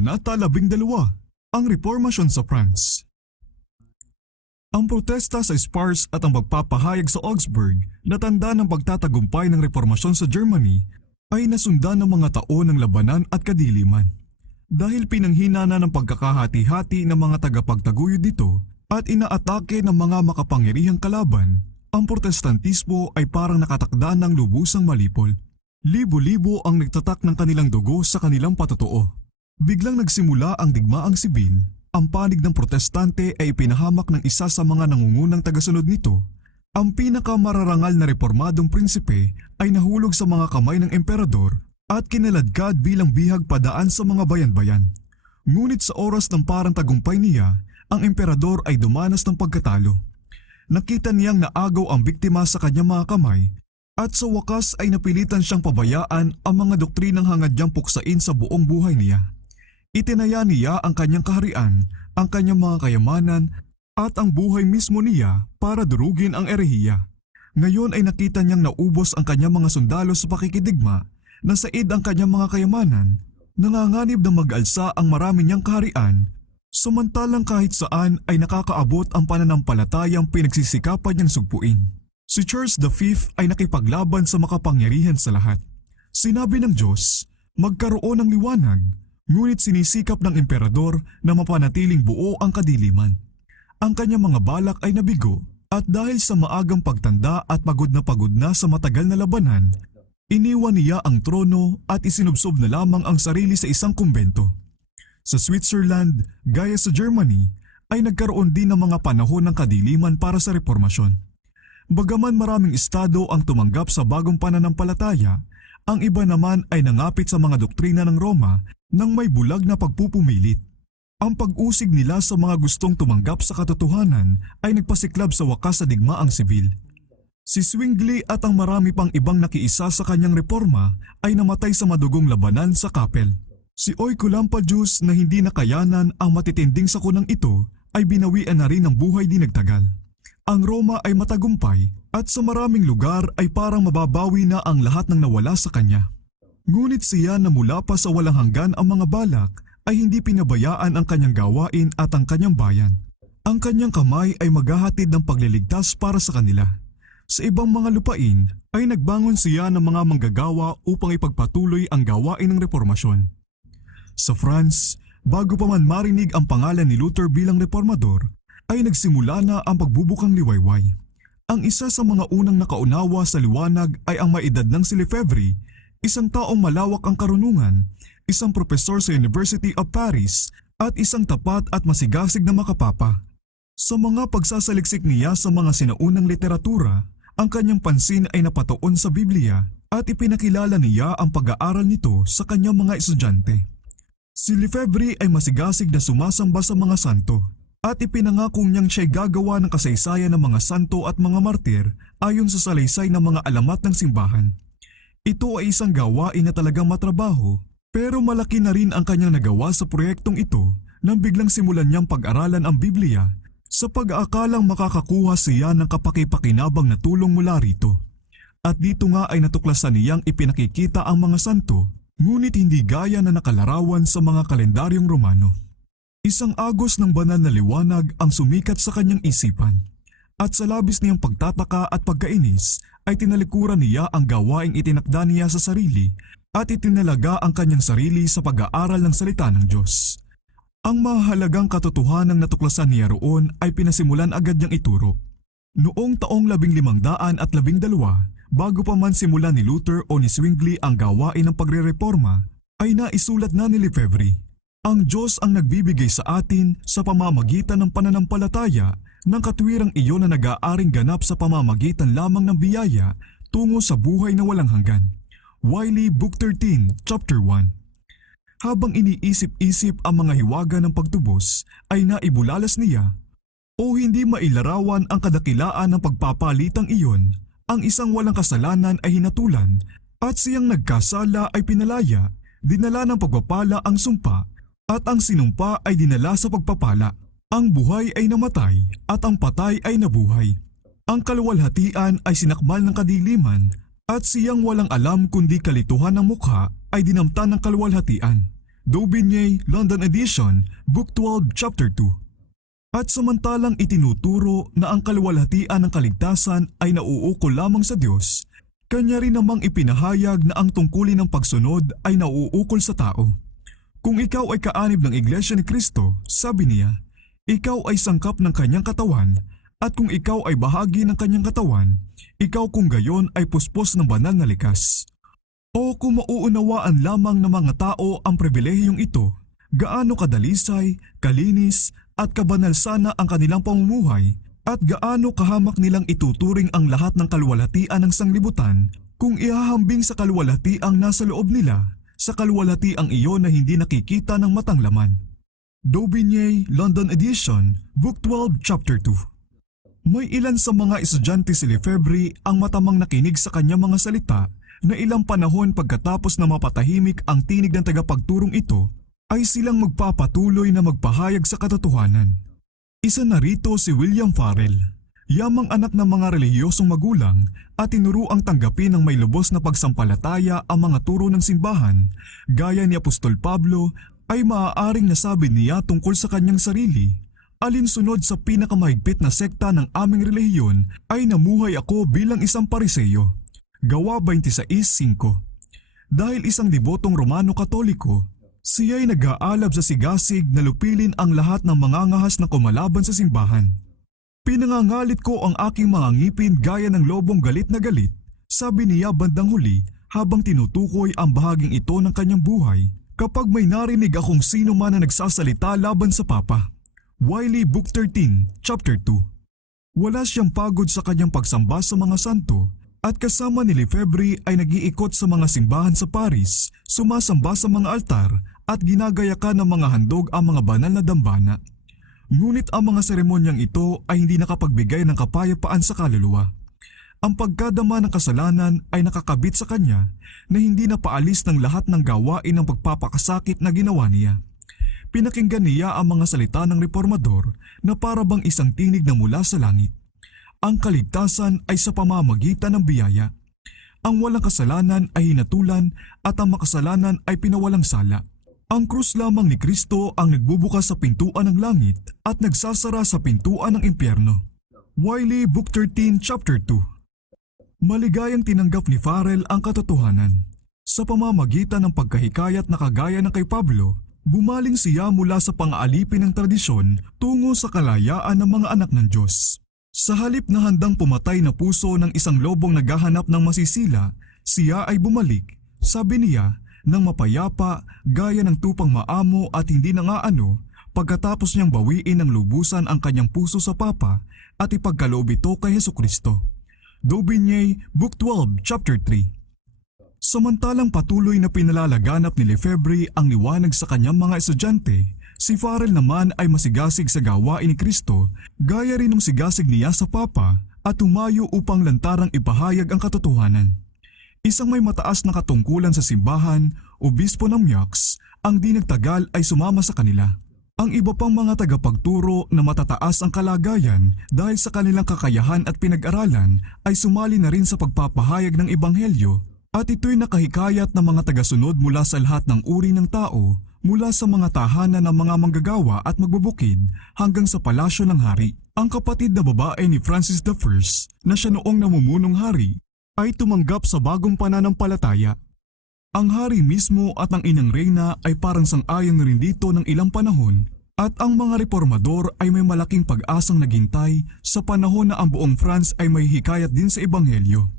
Kabanata 12, ang Reformasyon sa France. Ang protesta sa Spars at ang pagpapahayag sa Augsburg na tanda ng pagtatagumpay ng reformasyon sa Germany ay nasundan ng mga taon ng labanan at kadiliman. Dahil pinanghina na ng pagkakahati-hati ng mga tagapagtaguyod dito at inaatake ng mga makapangyarihang kalaban, ang protestantismo ay parang nakatakda ng lubusang malipol. Libo-libo ang nagtatak ng kanilang dugo sa kanilang patotoo. Biglang nagsimula ang digmaang sibil. Ang panig ng protestante ay ipinahamak ng isa sa mga nangungunang tagasunod nito. Ang pinakamararangal na reformadong prinsipe ay nahulog sa mga kamay ng emperador at kinaladkad bilang bihag padaan sa mga bayan-bayan. Ngunit sa oras ng parang tagumpay niya, ang emperador ay dumanas ng pagkatalo. Nakita niyang naagaw ang biktima sa kanyang mga kamay at sa wakas ay napilitan siyang pabayaan ang mga doktrinang hangad niyang puksain sa buong buhay niya. Itinaya niya ang kanyang kaharian, ang kanyang mga kayamanan at ang buhay mismo niya para durugin ang erehiya. Ngayon ay nakita niyang naubos ang kanyang mga sundalo sa pakikidigma, nasaid ang kanyang mga kayamanan, nanganganib na mag-alsa ang marami niyang kaharian, samantalang kahit saan ay nakakaabot ang pananampalatayang pinagsisikapan niyang sugpuin. Si Charles V ay nakipaglaban sa makapangyarihan sa lahat. Sinabi ng Diyos, magkaroon ng liwanag, ngunit sinisikap ng emperador na mapanatiling buo ang kadiliman. Ang kanyang mga balak ay nabigo at dahil sa maagang pagtanda at pagod na sa matagal na labanan, iniwan niya ang trono at isinubsob na lamang ang sarili sa isang kumbento. Sa Switzerland, gaya sa Germany, ay nagkaroon din ng mga panahon ng kadiliman para sa reformasyon. Bagaman maraming estado ang tumanggap sa bagong pananampalataya, ang iba naman ay nangapit sa mga doktrina ng Roma nang may bulag na pagpupumilit. Ang pag-usig nila sa mga gustong tumanggap sa katotohanan ay nagpasiklab sa wakas sa digmaang sibil. Si Zwingli at ang marami pang ibang nakiisa sa kanyang reforma ay namatay sa madugong labanan sa Kappel. Si Oecolampadius na hindi nakayanan ang matitinding sakunang ito ay binawian na rin ng buhay di nagtagal. Ang Roma ay matagumpay at sa maraming lugar ay parang mababawi na ang lahat ng nawala sa kanya. Ngunit siya na mula pa sa walang hanggan ang mga balak ay hindi pinabayaan ang kanyang gawain at ang kanyang bayan. Ang kanyang kamay ay maghahatid ng pagliligtas para sa kanila. Sa ibang mga lupain ay nagbangon siya ng mga manggagawa upang ipagpatuloy ang gawain ng reformasyon. Sa France, bago pa man marinig ang pangalan ni Luther bilang reformador, ay nagsimula na ang pagbubukang liwayway. Ang isa sa mga unang nakaunawa sa liwanag ay ang maedad ng si Lefebvre, isang taong malawak ang karunungan, isang propesor sa University of Paris at isang tapat at masigasig na makapapa. Sa mga pagsasaliksik niya sa mga sinaunang literatura, ang kanyang pansin ay napatuon sa Biblia at ipinakilala niya ang pag-aaral nito sa kanyang mga estudyante. Si Lefebvre ay masigasig na sumasamba sa mga santo at ipinangako niyang siya'y gagawa ng kasaysayan ng mga santo at mga martir ayon sa salaysay ng mga alamat ng simbahan. Ito ay isang gawain na talagang matrabaho, pero malaki na rin ang kanyang nagawa sa proyektong ito nang biglang simulan niyang pag-aralan ang Biblia sa pag-aakalang makakakuha siya ng kapakipakinabang na tulong mula rito. At dito nga ay natuklasan niyang ipinakikita ang mga santo, ngunit hindi gaya na nakalarawan sa mga kalendaryong Romano. Isang agos ng banal na liwanag ang sumikat sa kanyang isipan, at sa labis niyang pagtataka at pagkainis ay tinalikuran niya ang gawaing itinakda niya sa sarili at itinalaga ang kanyang sarili sa pag-aaral ng salita ng Diyos. Ang mahalagang katotohanang natuklasan niya roon ay pinasimulan agad niyang ituro. Noong taong 1512, bago pa man simulan ni Luther o ni Zwingli ang gawain ng pagrereforma, ay naisulat na ni Lefebvre. Ang Diyos ang nagbibigay sa atin sa pamamagitan ng pananampalataya ng katwirang iyon na nag-aaring ganap sa pamamagitan lamang ng biyaya tungo sa buhay na walang hanggan. Wiley, Book 13, Chapter 1. Habang iniisip-isip ang mga hiwaga ng pagtubos, ay naibulalas niya, o hindi mailarawan ang kadakilaan ng pagpapalitang iyon, ang isang walang kasalanan ay hinatulan, at siyang nagkasala ay pinalaya, dinala ng pagpapala ang sumpa, at ang sinumpa ay dinala sa pagpapala. Ang buhay ay namatay at ang patay ay nabuhay. Ang kaluwalhatian ay sinakmal ng kadiliman at siyang walang alam kundi kalituhan ng mukha ay dinamtan ng kaluwalhatian. Daubigny, London Edition, Book 12, Chapter 2. At samantalang itinuturo na ang kaluwalhatian ng kaligtasan ay nauukol lamang sa Diyos, kanya rin namang ipinahayag na ang tungkulin ng pagsunod ay nauukol sa tao. Kung ikaw ay kaanib ng Iglesia ni Kristo, sabi niya, ikaw ay sangkap ng kanyang katawan, at kung ikaw ay bahagi ng kanyang katawan, ikaw kung gayon ay puspos ng banal na likas. O kung mauunawaan lamang ng mga tao ang pribilehiyong ito, gaano kadalisay, kalinis, at kabanal sana ang kanilang pamumuhay, at gaano kahamak nilang ituturing ang lahat ng kaluwalhatian ng sanglibutan kung ihahambing sa kaluwalhatiang nasa loob nila, sa kaluwalhatiang iyon na hindi nakikita ng matang laman. Daubigny, London Edition, Book 12, Chapter 2. May ilan sa mga estudyante si Lefebvre ang matamang nakinig sa kanyang mga salita na ilang panahon pagkatapos na mapatahimik ang tinig ng tagapagturong ito, ay silang magpapatuloy na magpahayag sa katotohanan. Isa na rito si William Farel, yamang anak ng mga relihiyosong magulang at tinuruang tanggapin ng may lubos na pagsampalataya ang mga turo ng simbahan, gaya ni Apostol Pablo, ay maaaring nasabi niya tungkol sa kanyang sarili. Alinsunod sa pinakamahigpit na sekta ng aming relihiyon ay namuhay ako bilang isang pariseyo. Gawa 26:5. Dahil isang debotong Romano Katoliko, siya'y nag-aalab sa sigasig na lupilin ang lahat ng mga ngahas na kumalaban sa simbahan. Pinangangalit ko ang aking mga ngipin gaya ng lobong galit na galit, sabi niya bandang huli habang tinutukoy ang bahaging ito ng kanyang buhay kapag may narinig akong sino man na nagsasalita laban sa Papa. Wiley, Book 13, Chapter 2. Wala siyang pagod sa kanyang pagsamba sa mga santo, at kasama ni Lefebvre ay nag-iikot sa mga simbahan sa Paris, sumasamba sa mga altar at ginagayakan ng mga handog ang mga banal na dambana. Ngunit ang mga seremonyang ito ay hindi nakapagbigay ng kapayapaan sa kaluluwa. Ang pagkadama ng kasalanan ay nakakabit sa kanya na hindi napaalis ng lahat ng gawain ng pagpapakasakit na ginawa niya. Pinakinggan niya ang mga salita ng reformador na para bang isang tinig na mula sa langit. Ang kaligtasan ay sa pamamagitan ng biyaya. Ang walang kasalanan ay hinatulan at ang makasalanan ay pinawalang sala. Ang krus lamang ni Kristo ang nagbubukas sa pintuan ng langit at nagsasara sa pintuan ng impyerno. Wiley, Book 13, Chapter 2. Maligayang tinanggap ni Farel ang katotohanan. Sa pamamagitan ng pagkahikayat na kagaya ng kay Pablo, bumaling siya mula sa pang-aalipin ng tradisyon tungo sa kalayaan ng mga anak ng Diyos. Sa halip na handang pumatay na puso ng isang lobong naghahanap ng masisila, siya ay bumalik, sabi niya, ng mapayapa gaya ng tupang maamo at hindi nangaano pagkatapos niyang bawiin ng lubusan ang kanyang puso sa Papa at ipagkaloob ito kay Hesukristo. Daubigny, Book 12, Chapter 3. Samantalang patuloy na pinalalaganap ni Lefebvre ang liwanag sa kanyang mga estudyante, si Farel naman ay masigasig sa gawain ni Kristo gaya rin ng sigasig niya sa Papa at tumayo upang lantarang ipahayag ang katotohanan. Isang may mataas na katungkulan sa simbahan, obispo ng Meaux, ang di nagtagal ay sumama sa kanila. Ang iba pang mga tagapagturo na matataas ang kalagayan dahil sa kanilang kakayahan at pinag-aralan ay sumali na rin sa pagpapahayag ng ebanghelyo at ito'y nakahikayat ng mga tagasunod mula sa lahat ng uri ng tao, mula sa mga tahanan ng mga manggagawa at magbubukid hanggang sa palasyo ng hari. Ang kapatid na babae ni Francis I na siya noong namumunong hari ay tumanggap sa bagong pananampalataya. Ang hari mismo at ang inang reyna ay parang sang-ayon na rin dito ng ilang panahon at ang mga reformador ay may malaking pag-asang naghintay sa panahon na ang buong France ay may hikayat din sa ebanghelyo.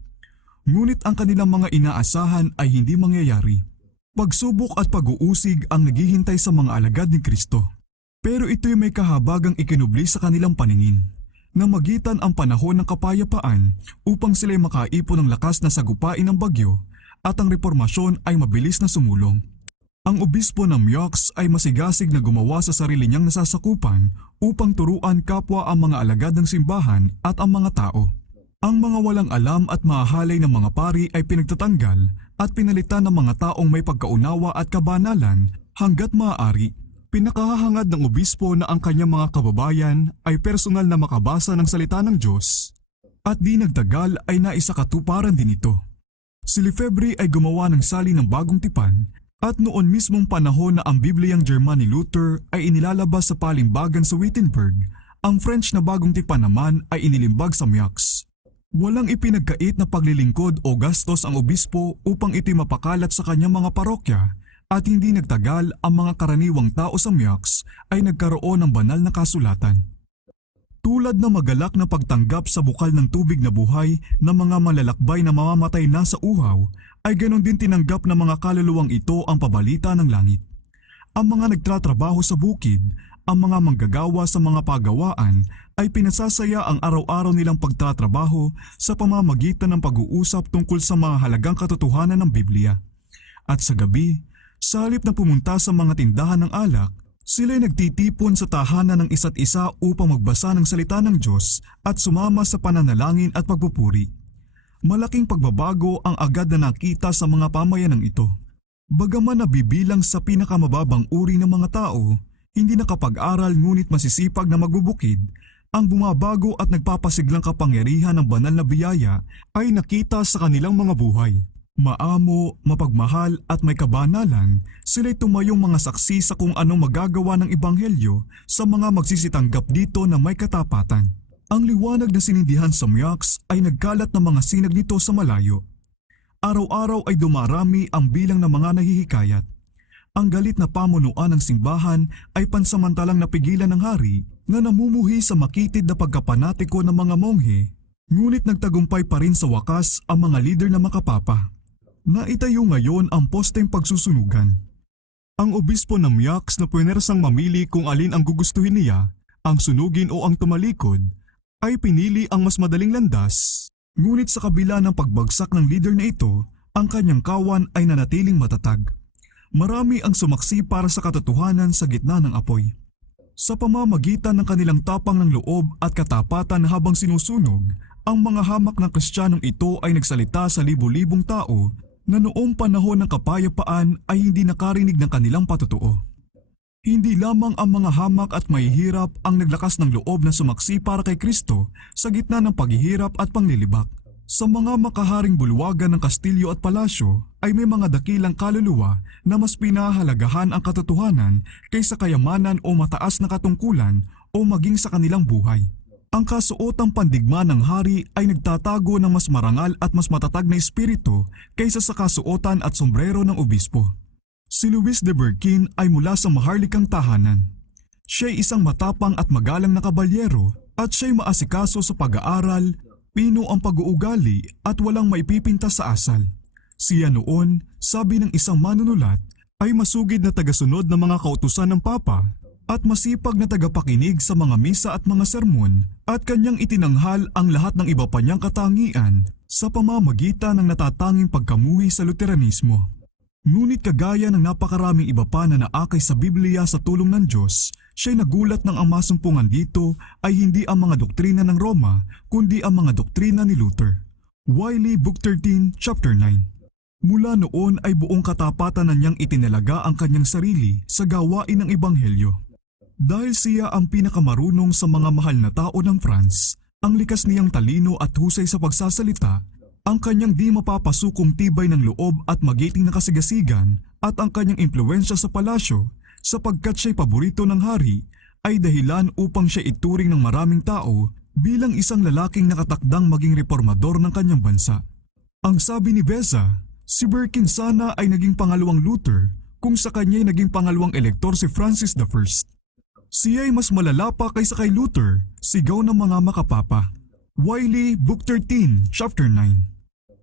Ngunit ang kanilang mga inaasahan ay hindi mangyayari. Pagsubok at pag-uusig ang naghihintay sa mga alagad ni Kristo. Pero ito'y may kahabagang ikinubli sa kanilang paningin, na magitan ang panahon ng kapayapaan upang sila'y makaipon ng lakas na sagupain ng bagyo at ang reformasyon ay mabilis na sumulong. Ang obispo ng Meaux ay masigasig na gumawa sa sarili niyang nasasakupan upang turuan kapwa ang mga alagad ng simbahan at ang mga tao. Ang mga walang alam at mahahalay ng mga pari ay pinagtatanggal at pinalitan ng mga taong may pagkaunawa at kabanalan hanggat maaari. Pinakahahangad ng obispo na ang kanyang mga kababayan ay personal na makabasa ng salita ng Diyos at di nagtagal ay naisakatuparan din ito. Si Lefebvre ay gumawa ng sali ng bagong tipan At noon mismong panahon na ang Bibliyang German ni Luther ay inilalabas sa palimbagan sa Wittenberg, ang French na bagong tipan naman ay inilimbag sa Meaux. Walang ipinagkait na paglilingkod o gastos ang obispo upang ito'y mapakalat sa kanyang mga parokya, at hindi nagtagal ang mga karaniwang tao sa Meaux ay nagkaroon ng banal na kasulatan. Tulad na magalak na pagtanggap sa bukal ng tubig na buhay ng mga malalakbay na mamamatay na sa uhaw, ay ganon din tinanggap ng mga kaluluwang ito ang pabalita ng langit. Ang mga nagtatrabaho sa bukid, ang mga manggagawa sa mga pagawaan ay pinasasaya ang araw-araw nilang pagtatrabaho sa pamamagitan ng pag-uusap tungkol sa mga halagang katotohanan ng Biblia. At sa gabi, sa halip na pumunta sa mga tindahan ng alak, sila'y nagtitipon sa tahanan ng isa't isa upang magbasa ng salita ng Diyos at sumama sa pananalangin at pagpupuri. Malaking pagbabago ang agad na nakita sa mga pamayanang ito. Bagaman nabibilang sa pinakamababang uri ng mga tao, hindi nakapag-aral ngunit masisipag na magbubukid, ang bumabago at nagpapasiglang kapangyarihan ng banal na biyaya ay nakita sa kanilang mga buhay. Maamo, mapagmahal at may kabanalan, sila'y tumayong mga saksi sa kung anong magagawa ng Ebanghelyo sa mga magsisitanggap dito na may katapatan. Ang liwanag na sinindihan sa Meaux ay nagkalat ng mga sinag nito sa malayo. Araw-araw ay dumarami ang bilang ng mga nahihikayat. Ang galit na pamunuan ng simbahan ay pansamantalang napigilan ng hari na namumuhi sa makitid na pagkapanatiko ng mga monghe, ngunit nagtagumpay pa rin sa wakas ang mga lider na makapapa. Naitayo ngayon ang posteng pagsusunugan. Ang obispo ng Meaux na puwersang mamili kung alin ang gugustuhin niya, ang sunugin o ang tumalikod, ay pinili ang mas madaling landas. Ngunit sa kabila ng pagbagsak ng leader na ito, ang kanyang kawan ay nanatiling matatag. Marami ang sumaksi para sa katotohanan sa gitna ng apoy. Sa pamamagitan ng kanilang tapang ng loob at katapatan habang sinusunog, ang mga hamak ng Kristiyanong ito ay nagsalita sa libu-libong tao na noong panahon ng kapayapaan ay hindi nakarinig ng kanilang patotoo. Hindi lamang ang mga hamak at mahihirap ang naglakas ng loob na sumaksi para kay Kristo sa gitna ng paghihirap at panglilibak. Sa mga makaharing bulwagan ng kastilyo at palasyo ay may mga dakilang kaluluwa na mas pinahalagahan ang katotohanan kaysa kayamanan o mataas na katungkulan o maging sa kanilang buhay. Ang kasuotang pandigma ng hari ay nagtatago ng mas marangal at mas matatag na espiritu kaysa sa kasuotan at sombrero ng obispo. Si Louis de Berquin ay mula sa maharlikang tahanan. Siya'y isang matapang at magalang na kabalyero at siya'y maasikaso sa pag-aaral, pino ang pag-uugali at walang maipipinta sa asal. Siya noon, sabi ng isang manunulat, ay masugid na tagasunod ng mga kautusan ng Papa at masipag na tagapakinig sa mga misa at mga sermon at kanyang itinanghal ang lahat ng iba pa niyang katangian sa pamamagitan ng natatanging pagkamuhi sa Luteranismo. Ngunit kagaya ng napakaraming iba pa na naakay sa Biblia sa tulong ng Diyos, siya'y nagulat ng ang masumpungan dito ay hindi ang mga doktrina ng Roma kundi ang mga doktrina ni Luther. Wiley, Book 13, Chapter 9. Mula noon ay buong katapatan na niyang itinalaga ang kanyang sarili sa gawain ng Ebanghelyo. Dahil siya ang pinakamarunong sa mga mahal na tao ng France, ang likas niyang talino at husay sa pagsasalita, ang kanyang di mapapasukong tibay ng loob at magiting na kasigasigan at ang kanyang impluensya sa palasyo sapagkat siya'y paborito ng hari ay dahilan upang siya ituring ng maraming tao bilang isang lalaking nakatakdang maging reformador ng kanyang bansa. Ang sabi ni Beza, si Berquin sana ay naging pangalawang Luther kung sa kanya'y naging pangalawang elektor si Francis I. Siya'y mas malala pa kaysa kay Luther, sigaw ng mga makapapa. Wiley, Book 13, Chapter 9.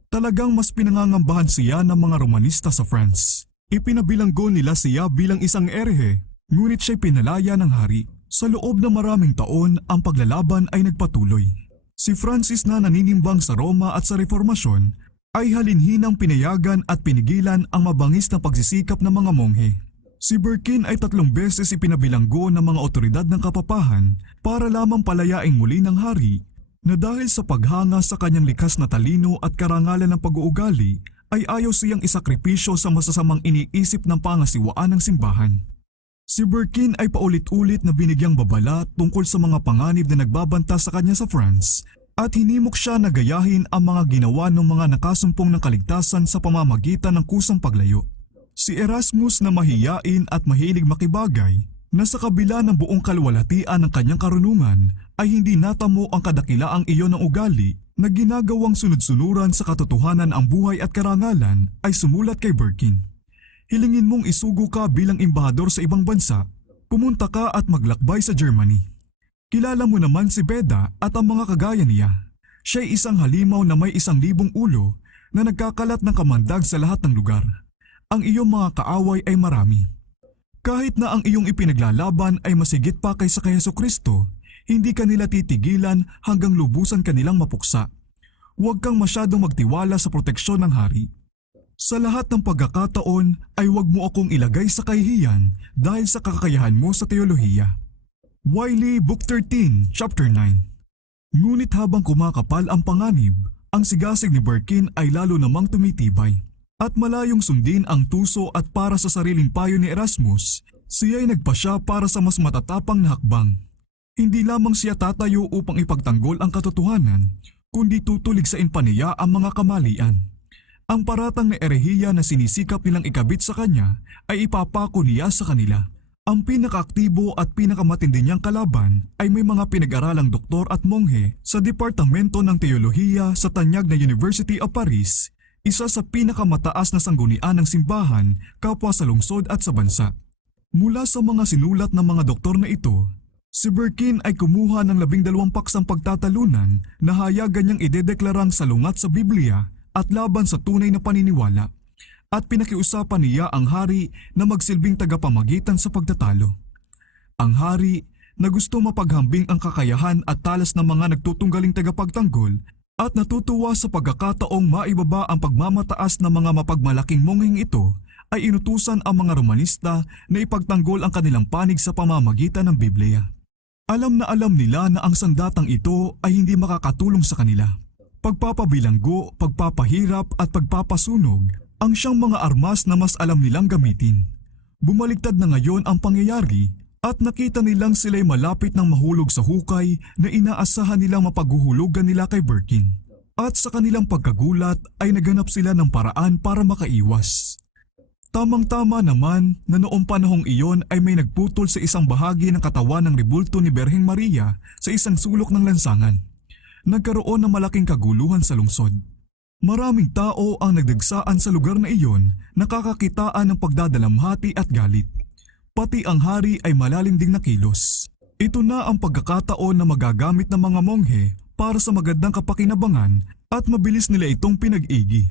Talagang mas pinangangambahan siya ng mga Romanista sa France. Ipinabilanggo nila siya bilang isang erehe, ngunit siya'y pinalaya ng hari. Sa loob ng maraming taon, ang paglalaban ay nagpatuloy. Si Francis na naninimbang sa Roma at sa Reformasyon ay halinhinang pinayagan at pinigilan ang mabangis na pagsisikap ng mga monghe. Si Berquin ay 3 beses ipinabilanggo ng mga otoridad ng kapapahan para lamang palayaing muli ng hari na dahil sa paghanga sa kanyang likas na talino at karangalan ng pag-uugali ay ayaw siyang isakripisyo sa masasamang iniisip ng pangasiwaan ng simbahan. Si Berquin ay paulit-ulit na binigyang babala tungkol sa mga panganib na nagbabanta sa kanya sa France at hinimok siya na gayahin ang mga ginawa ng mga nakasumpong ng kaligtasan sa pamamagitan ng kusang paglayo. Si Erasmus na mahiyain at mahilig makibagay na sa kabila ng buong kalwalhatian ng kanyang karunungan ay hindi natamo ang kadakilaang iyon ng ugali na ginagawang sunod-sunuran sa katotohanan ang buhay at karangalan ay sumulat kay Birkin. Hilingin mong isugo ka bilang embahador sa ibang bansa, pumunta ka at maglakbay sa Germany. Kilala mo naman si Beda at ang mga kagaya niya. Siya'y isang halimaw na may 1,000 ulo na nagkakalat ng kamandag sa lahat ng lugar. Ang iyong mga kaaway ay marami. Kahit na ang iyong ipinaglalaban ay masigit pa kaysa kay Jesucristo, hindi kanila titigilan hanggang lubusan kanilang mapuksa. Huwag kang masyadong magtiwala sa proteksyon ng hari. Sa lahat ng pagkakataon ay huwag mo akong ilagay sa kahihiyan dahil sa kakayahan mo sa teolohiya. Wiley, Book 13, Chapter 9. Ngunit habang kumakapal ang panganib, ang sigasig ni Birkin ay lalo namang tumitibay. At malayong sundin ang tuso at para sa sariling payo ni Erasmus, siya'y nagpasya para sa mas matatapang na hakbang. Hindi lamang siya tatayo upang ipagtanggol ang katotohanan, kundi tutulig sa impaniya ang mga kamalian. Ang paratang na erehiya na sinisikap nilang ikabit sa kanya ay ipapako niya sa kanila. Ang pinakaaktibo at pinakamatindi niyang kalaban ay may mga pinag-aralang doktor at monghe sa Departamento ng Teolohiya sa tanyag na University of Paris, isa sa pinakamataas na sanggunian ng simbahan kapwa sa lungsod at sa bansa. Mula sa mga sinulat ng mga doktor na ito, si Birkin ay kumuha ng 12 paksang pagtatalunan na hayagan niyang idedeklarang salungat sa Biblia at laban sa tunay na paniniwala, at pinakiusapan niya ang hari na magsilbing tagapamagitan sa pagtatalo. Ang hari na gusto mapaghambing ang kakayahan at talas ng mga nagtutunggaling tagapagtanggol at natutuwa sa pagkakataong maibaba ang pagmamataas ng mga mapagmalaking mongheng ito, ay inutusan ang mga Romanista na ipagtanggol ang kanilang panig sa pamamagitan ng Biblia. Alam na alam nila na ang sandatang ito ay hindi makakatulong sa kanila. Pagpapabilanggo, pagpapahirap at pagpapasunog ang siyang mga armas na mas alam nilang gamitin. Bumaliktad na ngayon ang pangyayari at nakita nilang sila'y malapit ng mahulog sa hukay na inaasahan nilang mapaghuhulugan nila kay Birkin. At sa kanilang pagkagulat ay naghanap sila ng paraan para makaiwas. Tamang-tama naman na noong panahong iyon ay may nagputol sa isang bahagi ng katawan ng rebulto ni Berheng Maria sa isang sulok ng lansangan. Nagkaroon ng malaking kaguluhan sa lungsod. Maraming tao ang nagdagsaan sa lugar na iyon, nakakakitaan ng pagdadalamhati at galit. Pati ang hari ay malalim ding nakilos. Ito na ang pagkakataon na magagamit ng mga monghe para sa magandang kapakinabangan at mabilis nila itong pinag-igi.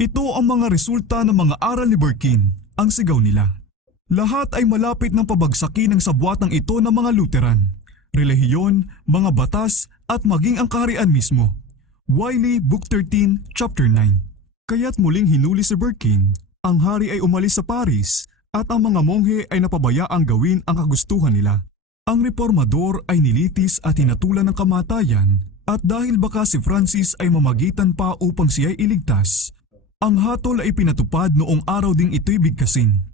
Ito ang mga resulta ng mga aral ni Birkin, ang sigaw nila. Lahat ay malapit ng pabagsakin ng sabwatang ito ng mga Lutheran, relihiyon, mga batas at maging ang kaharian mismo. Wiley, Book 13, Chapter 9. Kaya't muling hinuli si Birkin, ang hari ay umalis sa Paris at ang mga monghe ay napabayaang gawin ang kagustuhan nila. Ang reformador ay nilitis at hinatulan ng kamatayan at dahil baka si Francis ay mamagitan pa upang siya'y iligtas, ang hatol ay pinatupad noong araw ding ito'y bigkasin.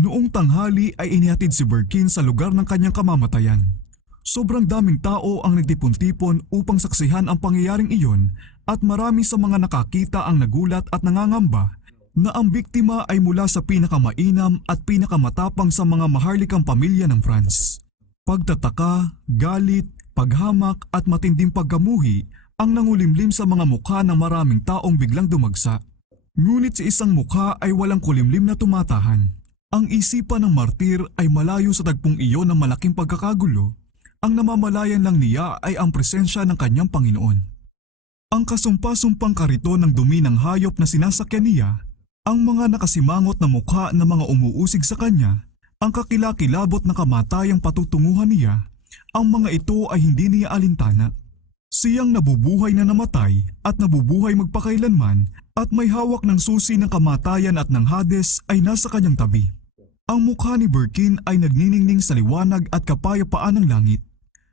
Noong tanghali ay inihatid si Birkin sa lugar ng kanyang kamamatayan. Sobrang daming tao ang nagtipon-tipon upang saksihan ang pangyayaring iyon at marami sa mga nakakita ang nagulat at nangangamba na ang biktima ay mula sa pinakamainam at pinakamatapang sa mga maharlikang pamilya ng France. Pagtataka, galit, paghamak at matinding pagkamuhi ang nangulimlim sa mga mukha ng maraming taong biglang dumagsa. Ngunit sa isang mukha ay walang kulimlim na tumatahan. Ang isipan ng martir ay malayo sa tagpong iyon ng malaking pagkakagulo. Ang namamalayan lang niya ay ang presensya ng kanyang Panginoon. Ang kasumpa-sumpang kariton ng dumi ng hayop na sinasakyan niya, ang mga nakasimangot na mukha ng mga umuusig sa kanya, ang kakilakilabot na kamatayang patutunguhan niya, ang mga ito ay hindi niya alintana. Siyang nabubuhay na namatay at nabubuhay magpakailanman at may hawak ng susi ng kamatayan at ng Hades ay nasa kanyang tabi. Ang mukha ni Birkin ay nagniningning sa liwanag at kapayapaan ng langit.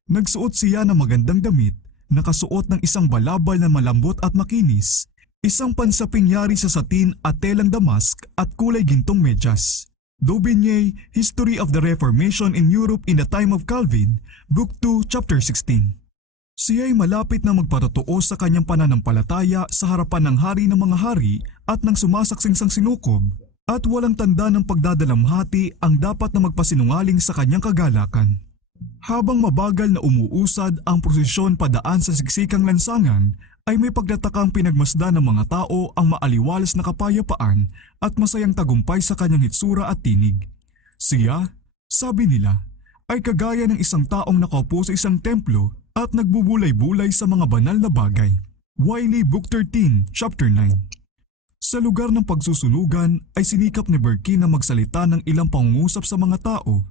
Nagsuot siya ng magandang damit, nakasuot ng isang balabal na malambot at makinis, isang pansaping yari sa satin at telang damask at kulay gintong medyas. Daubigny, History of the Reformation in Europe in the Time of Calvin, Book 2, Chapter 16. Siya ay malapit na magpatotoo sa kanyang pananampalataya sa harapan ng hari ng mga hari at ng sumasaksing sang sinukob. at walang tanda ng pagdadalamhati ang dapat na magpasinungaling sa kanyang kagalakan. Habang mabagal na umuusad ang prosesyon padaan sa siksikang lansangan, ay may pagtatakang pinagmasdan ng mga tao ang maaliwalas na kapayapaan at masayang tagumpay sa kanyang hitsura at tinig. Siya, sabi nila, ay kagaya ng isang taong nakaupo sa isang templo at nagbubulay-bulay sa mga banal na bagay. Wiley, Book 13, Chapter 9. Sa lugar ng pagsusunugan ay sinikap ni Birkin na magsalita ng ilang pangungusap sa mga tao.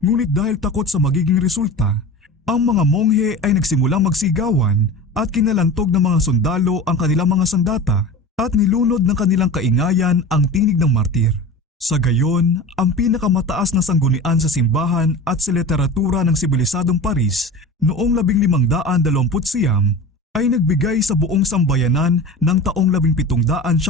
Ngunit dahil takot sa magiging resulta, ang mga monghe ay nagsimulang magsigawan at kinalantog ng mga sundalo ang kanilang mga sandata at nilunod ng kanilang kaingayan ang tinig ng martir. Sa gayon, ang pinakamataas na sanggunian sa simbahan at sa literatura ng sibilisadong Paris noong 1529 ay nagbigay sa buong sambayanan ng taong 1773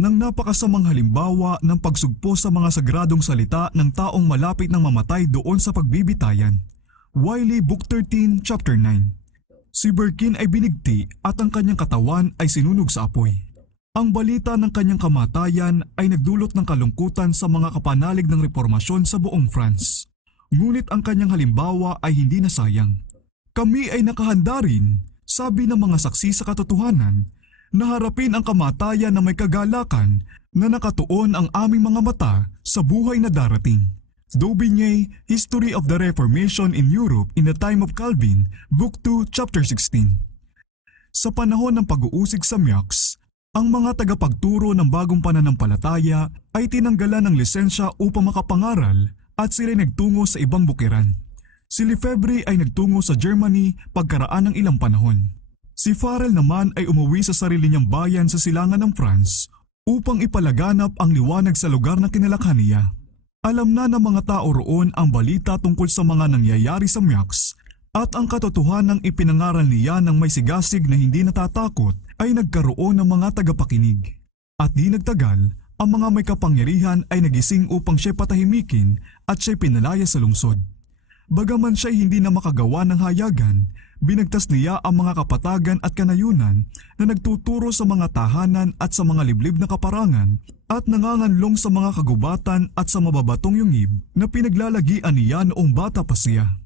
ng napakasamang halimbawa ng pagsugpo sa mga sagradong salita ng taong malapit nang mamatay doon sa pagbibitayan. Wiley, Book 13, Chapter 9. Si Birkin ay binigti at ang kanyang katawan ay sinunog sa apoy. Ang balita ng kanyang kamatayan ay nagdulot ng kalungkutan sa mga kapanalig ng reformasyon sa buong France. Ngunit ang kanyang halimbawa ay hindi nasayang. Kami ay nakahanda rin, sabi ng mga saksi sa katotohanan, na harapin ang kamatayan na may kagalakan na nakatuon ang aming mga mata sa buhay na darating. Daubigny, History of the Reformation in Europe in the Time of Calvin, Book 2, Chapter 16. Sa panahon ng pag-uusig sa Meaux, ang mga tagapagturo ng bagong pananampalataya ay tinanggalan ng lisensya upang makapangaral at sila'y nagtungo sa ibang bukiran. Si Lefebvre ay nagtungo sa Germany pagkaraan ng ilang panahon. Si Farel naman ay umuwi sa sarili niyang bayan sa silangan ng France upang ipalaganap ang liwanag sa lugar na kinalakhan niya. Alam na ng mga tao roon ang balita tungkol sa mga nangyayari sa Meaux at ang katotohanang ipinangaral niya ng may sigasig na hindi natatakot ay nagkaroon ng mga tagapakinig. At di nagtagal, ang mga may kapangyarihan ay nagising upang siya patahimikin at siya pinalaya sa lungsod. Bagaman siya hindi na makagawa ng hayagan, binagtas niya ang mga kapatagan at kanayunan na nagtuturo sa mga tahanan at sa mga liblib na kaparangan at nanganganlong sa mga kagubatan at sa mababatong yungib na pinaglalagian niya noong bata pa siya.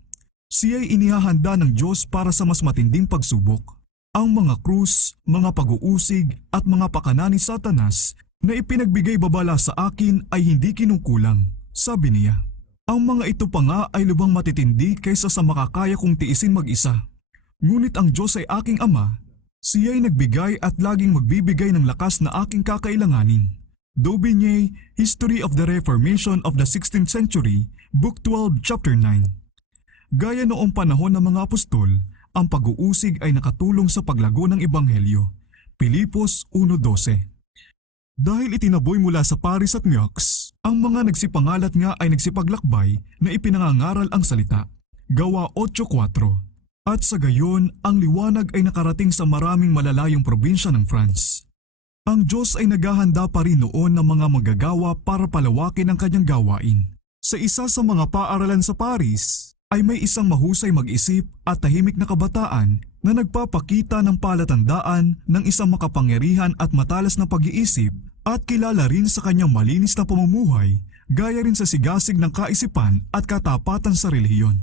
Siya'y inihahanda ng Diyos para sa mas matinding pagsubok. Ang mga krus, mga pag-uusig at mga pakana ni Satanas na ipinagbigay babala sa akin ay hindi kinukulang, sabi niya. Ang mga ito pa nga ay lubhang matitindi kaysa sa makakaya kong tiisin mag-isa. Ngunit ang Diyos ay aking Ama, siya'y nagbigay at laging magbibigay ng lakas na aking kakailanganin. Daubigny, History of the Reformation of the 16th Century, Book 12, Chapter 9. Gaya noong panahon ng mga apostol, ang pag-uusig ay nakatulong sa paglago ng Ebanghelyo. Pilipos 1:12. Dahil itinaboy mula sa Paris at Meaux, ang mga nagsipangalat nga ay nagsipaglakbay na ipinangangaral ang salita. Gawa 8:4. At sa gayon, ang liwanag ay nakarating sa maraming malalayong probinsya ng France. Ang Diyos ay naghahanda pa rin noon ng mga manggagawa para palawakin ang kanyang gawain. Sa isa sa mga paaralan sa Paris, ay may isang mahusay mag-isip at tahimik na kabataan na nagpapakita ng palatandaan ng isang makapangyarihan at matalas na pag-iisip at kilala rin sa kanyang malinis na pamumuhay, gaya rin sa sigasig ng kaisipan at katapatan sa relihiyon.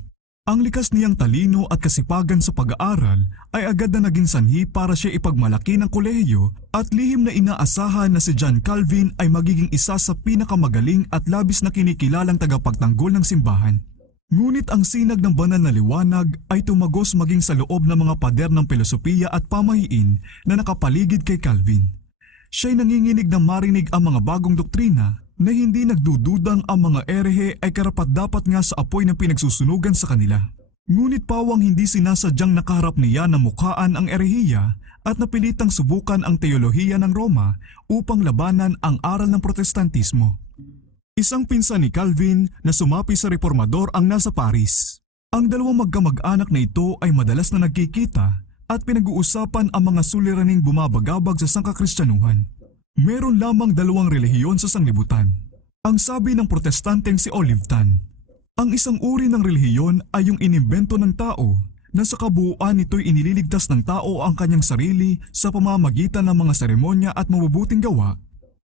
Ang likas niyang talino at kasipagan sa pag-aaral ay agad na naging sanhi para siya ipagmalaki ng kolehiyo at lihim na inaasahan na si John Calvin ay magiging isa sa pinakamagaling at labis na kinikilalang tagapagtanggol ng simbahan. Ngunit ang sinag ng banal na liwanag ay tumagos maging sa loob ng mga pader ng filosofiya at pamahiin na nakapaligid kay Calvin. Siya'y nanginginig na marinig ang mga bagong doktrina na hindi nagdududang ang mga erehe ay karapat-dapat nga sa apoy ng pinagsusunugan sa kanila. Ngunit pawang hindi sinasadyang nakaharap niya na mukhaan ang erehiya at napilitang subukan ang teolohiya ng Roma upang labanan ang aral ng Protestantismo. Isang pinsan ni Calvin na sumapi sa reformador ang nasa Paris. Ang dalawang magkamag-anak na ito ay madalas na nagkikita at pinag-uusapan ang mga suliraning bumabagabag sa sangkakristyanuhan. Meron lamang dalawang relihiyon sa sanglibutan. Ang sabi ng protestanteng si Olivetan, ang isang uri ng relihiyon ay yung inimbento ng tao na sa kabuuan nito'y inililigtas ng tao ang kanyang sarili sa pamamagitan ng mga seremonya at mabubuting gawa.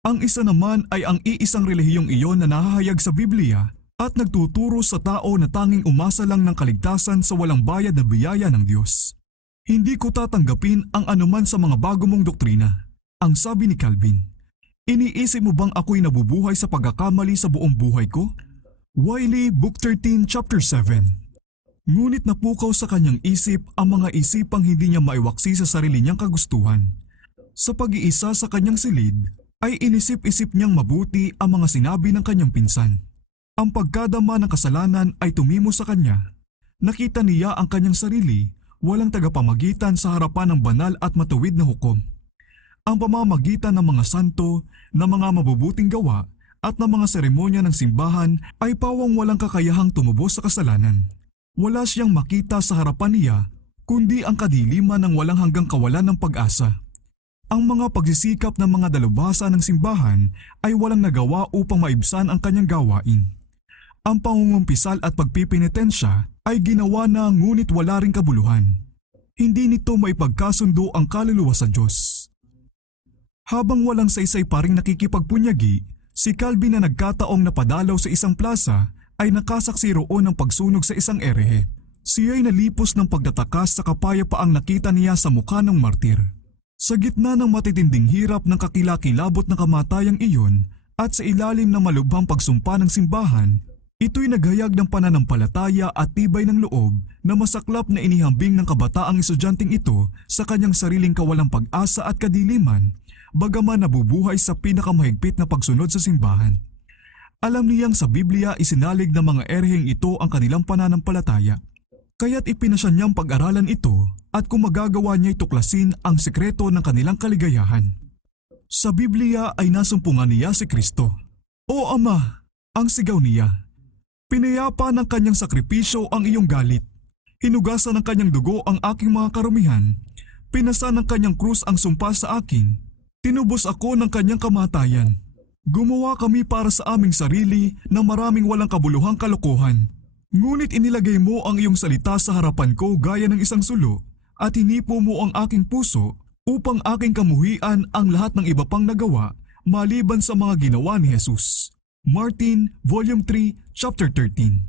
Ang isa naman ay ang iisang relihiyong iyon na nahahayag sa Biblia at nagtuturo sa tao na tanging umasa lang ng kaligtasan sa walang bayad na biyaya ng Diyos. Hindi ko tatanggapin ang anuman sa mga bago mong doktrina. Ang sabi ni Calvin, iniisip mo bang ako'y nabubuhay sa pagkakamali sa buong buhay ko? Wiley, Book 13, Chapter 7. Ngunit napukaw sa kanyang isip ang mga isipang hindi niya maiwaksi sa sarili niyang kagustuhan. Sa pag-iisa sa kanyang silid, ay inisip-isip niyang mabuti ang mga sinabi ng kanyang pinsan. Ang pagkadama ng kasalanan ay tumimo sa kanya. Nakita niya ang kanyang sarili, walang tagapamagitan sa harapan ng banal at matuwid na hukom. Ang pamamagitan ng mga santo, ng mga mabubuting gawa, at ng mga seremonya ng simbahan ay pawang walang kakayahang tumubos sa kasalanan. Wala siyang makita sa harapan niya, kundi ang kadiliman ng walang hanggang kawalan ng pag-asa. Ang mga pagsisikap ng mga dalubhasa ng simbahan ay walang nagawa upang maibsan ang kanyang gawain. Ang pangungumpisal at pagpipinitensya ay ginawa na ngunit wala ring kabuluhan. Hindi nito maipagkasundo ang kaluluwa sa Diyos. Habang walang saysay pa ring nakikipagpunyagi, si Calvin na nagkataong napadalaw sa isang plaza ay nakasaksi roon ng pagsunog sa isang erehe. Siya'y nalipos ng pagtatakas sa kapayapaang nakita niya sa mukha ng martir. Sa gitna ng matitinding hirap ng kakilakilabot na kamatayang iyon at sa ilalim ng malubhang pagsumpa ng simbahan, ito'y naghayag ng pananampalataya at tibay ng loob na masaklap na inihambing ng kabataang estudyanteng ito sa kanyang sariling kawalang pag-asa at kadiliman, bagaman nabubuhay sa pinakamahigpit na pagsunod sa simbahan. Alam niyang sa Biblia isinalig ng mga ereheng ito ang kanilang pananampalataya. Kaya't ipinasya niyang pag-aralan ito at kung magagawa niya'y tuklasin ang sekreto ng kanilang kaligayahan. Sa Biblia ay nasumpungan niya si Kristo. O Ama, ang sigaw niya. Pinayapa ng kanyang sakripisyo ang iyong galit. Hinugasan ng kanyang dugo ang aking mga karumihan. Pinasa ng kanyang krus ang sumpa sa akin. Tinubos ako ng kanyang kamatayan. Gumawa kami para sa aming sarili ng maraming walang kabuluhang kalokohan. Ngunit inilagay mo ang iyong salita sa harapan ko gaya ng isang sulo at hinipo mo ang aking puso upang aking kamuhian ang lahat ng iba pang nagawa maliban sa mga ginawa ni Jesus. Martin, Volume 3, Chapter 13.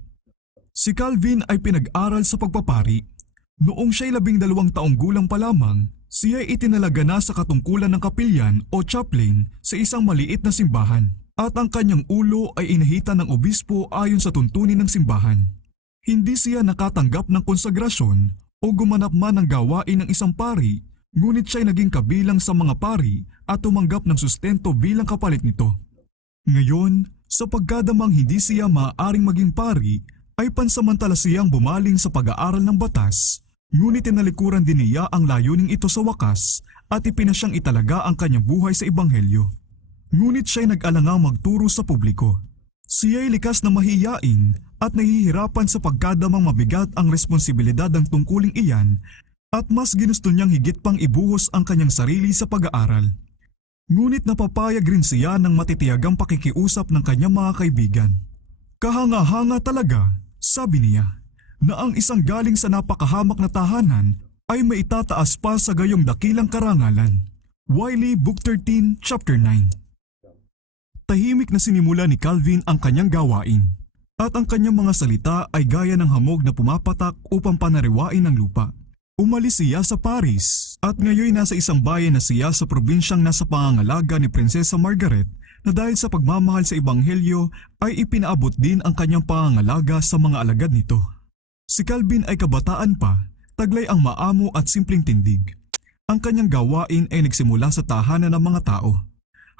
Si Calvin ay pinag-aral sa pagpapari. Noong siya'y 12 taong gulang pa lamang, siya'y itinalaga na sa katungkulan ng kapilyan o chaplain sa isang maliit na simbahan. At ang kanyang ulo ay inahita ng obispo ayon sa tuntunin ng simbahan. Hindi siya nakatanggap ng konsagrasyon o gumanap man ng gawain ng isang pari, ngunit siya'y naging kabilang sa mga pari at tumanggap ng sustento bilang kapalit nito. Ngayon, sa pagkadamang hindi siya maaaring maging pari, ay pansamantala siyang bumaling sa pag-aaral ng batas, ngunit tinalikuran din niya ang layuning ito sa wakas at ipinasyang italaga ang kanyang buhay sa ebanghelyo. Ngunit siya'y nag-alangang magturo sa publiko. Siya'y likas na mahiyain at nahihirapan sa pagkadamang mabigat ang responsibilidad ng tungkuling iyan at mas ginusto niyang higit pang ibuhos ang kanyang sarili sa pag-aaral. Ngunit napapayag rin siya ng matitiyagang pakikiusap ng kanyang mga kaibigan. Kahanga-hanga talaga, sabi niya, na ang isang galing sa napakahamak na tahanan ay maitataas pa sa gayong dakilang karangalan. Wiley, Book 13, Chapter 9. Tahimik na sinimula ni Calvin ang kanyang gawain, at ang kanyang mga salita ay gaya ng hamog na pumapatak upang panariwain ang lupa. Umalis siya sa Paris at ngayon nasa isang bayan na siya sa probinsyang nasa pangangalaga ni Prinsesa Margaret na dahil sa pagmamahal sa ebanghelyo ay ipinaabot din ang kanyang pangangalaga sa mga alagad nito. Si Calvin ay kabataan pa, taglay ang maamo at simpleng tindig. Ang kanyang gawain ay nagsimula sa tahanan ng mga tao.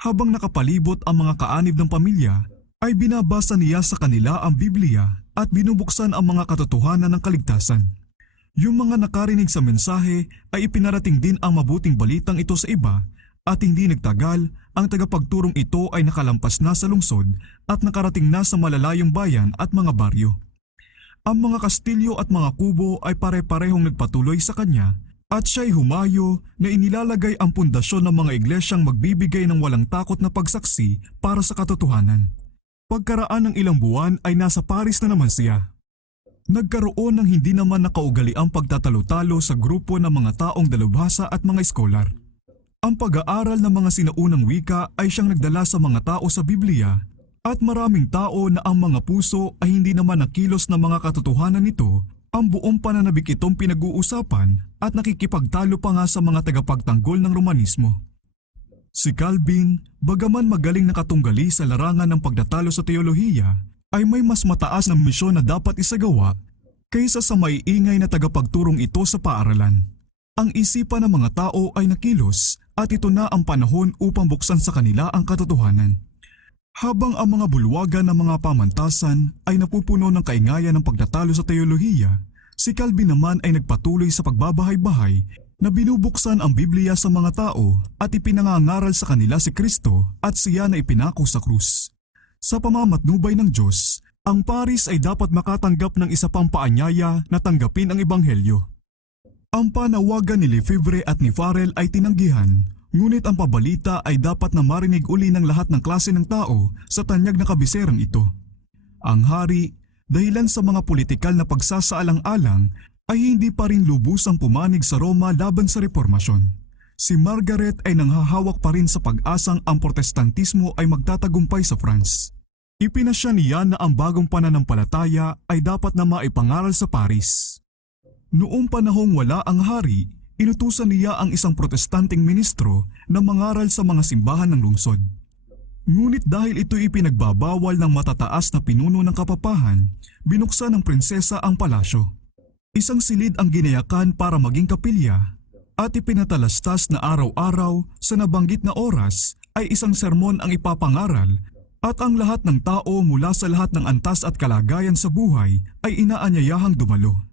Habang nakapalibot ang mga kaanib ng pamilya, ay binabasa niya sa kanila ang Biblia at binubuksan ang mga katotohanan ng kaligtasan. Yung mga nakarinig sa mensahe ay ipinarating din ang mabuting balitang ito sa iba at hindi nagtagal, ang tagapagturong ito ay nakalampas na sa lungsod at nakarating na sa malalayong bayan at mga baryo. Ang mga kastilyo at mga kubo ay pare-parehong nagpatuloy sa kanya at siya'y humayo na inilalagay ang pundasyon ng mga iglesyang magbibigay ng walang takot na pagsaksi para sa katotohanan. Pagkaraan ng ilang buwan ay nasa Paris na naman siya. Nagkaroon ng hindi naman nakaugaliang pagtatalo-talo sa grupo ng mga taong dalubhasa at mga eskolar. Ang pag-aaral ng mga sinaunang wika ay siyang nagdala sa mga tao sa Biblia at maraming tao na ang mga puso ay hindi naman nakilos ng mga katotohanan nito, ang buong pananabik itong pinag-uusapan at nakikipagtalo pa nga sa mga tagapagtanggol ng Romanismo. Si Calvin, bagaman magaling na katunggali sa larangan ng pagdatalo sa teolohiya, ay may mas mataas na misyon na dapat isagawa kaysa sa maiingay na tagapagturong ito sa paaralan. Ang isipan ng mga tao ay nakilos at ito na ang panahon upang buksan sa kanila ang katotohanan. Habang ang mga bulwagan ng mga pamantasan ay napupuno ng kaingayan ng pagdatalo sa teolohiya, si Calvin naman ay nagpatuloy sa pagbabahay-bahay na binubuksan ang Biblia sa mga tao at ipinangangaral sa kanila si Kristo at siya na ipinako sa krus. Sa pamamatnubay ng Diyos, ang paris ay dapat makatanggap ng isa pang paanyaya na tanggapin ang Ebanghelyo. Ang panawagan ni Lefebvre at ni Farel ay tinanggihan, ngunit ang pabalita ay dapat na marinig uli ng lahat ng klase ng tao sa tanyag na kabiserang ito. Ang hari, dahilan sa mga politikal na pagsasaalang-alang, ay hindi pa rin lubusang pumanig sa Roma laban sa reformasyon. Si Margaret ay nanghahawak pa rin sa pag-asang ang protestantismo ay magtatagumpay sa France. Ipinasya niya na ang bagong pananampalataya ay dapat na maipangaral sa Paris. Noong panahong wala ang hari, inutusan niya ang isang protestanteng ministro na mangaral sa mga simbahan ng lungsod. Ngunit dahil ito ipinagbabawal ng matataas na pinuno ng kapapahan, binuksan ng prinsesa ang palasyo. Isang silid ang ginayakan para maging kapilya at ipinatalastas na araw-araw sa nabanggit na oras ay isang sermon ang ipapangaral at ang lahat ng tao mula sa lahat ng antas at kalagayan sa buhay ay inaanyayahang dumalo.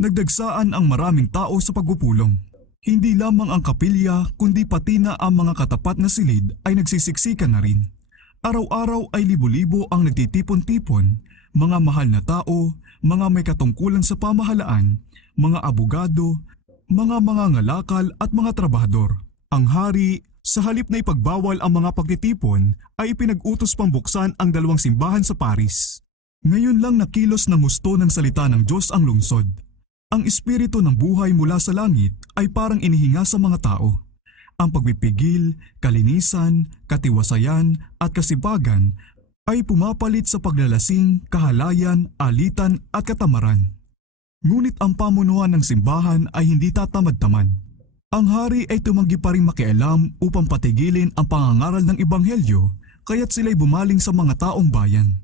Nagdagsaan ang maraming tao sa pagpupulong. Hindi lamang ang kapilya kundi pati na ang mga katapat na silid ay nagsisiksikan na rin. Araw-araw ay libo-libo ang nagtitipon-tipon, mga mahal na tao, mga may katungkulan sa pamahalaan, mga abogado, mga mangangalakal at mga trabahador. Ang hari, sa halip na ipagbawal ang mga pagtitipon, ay ipinag-utos pang buksan ang 2 simbahan sa Paris. Ngayon lang nakilos ng gusto ng salita ng Diyos ang lungsod. Ang espiritu ng buhay mula sa langit ay parang inihinga sa mga tao. Ang pagpipigil, kalinisan, katiwasayan at kasibagan ay pumapalit sa paglalasing, kahalayan, alitan at katamaran. Ngunit ang pamunuan ng simbahan ay hindi tatamad-tamad. Ang hari ay tumanggi pa rin makialam upang patigilin ang pangangaral ng Ebanghelyo, kaya't sila'y bumaling sa mga taong bayan.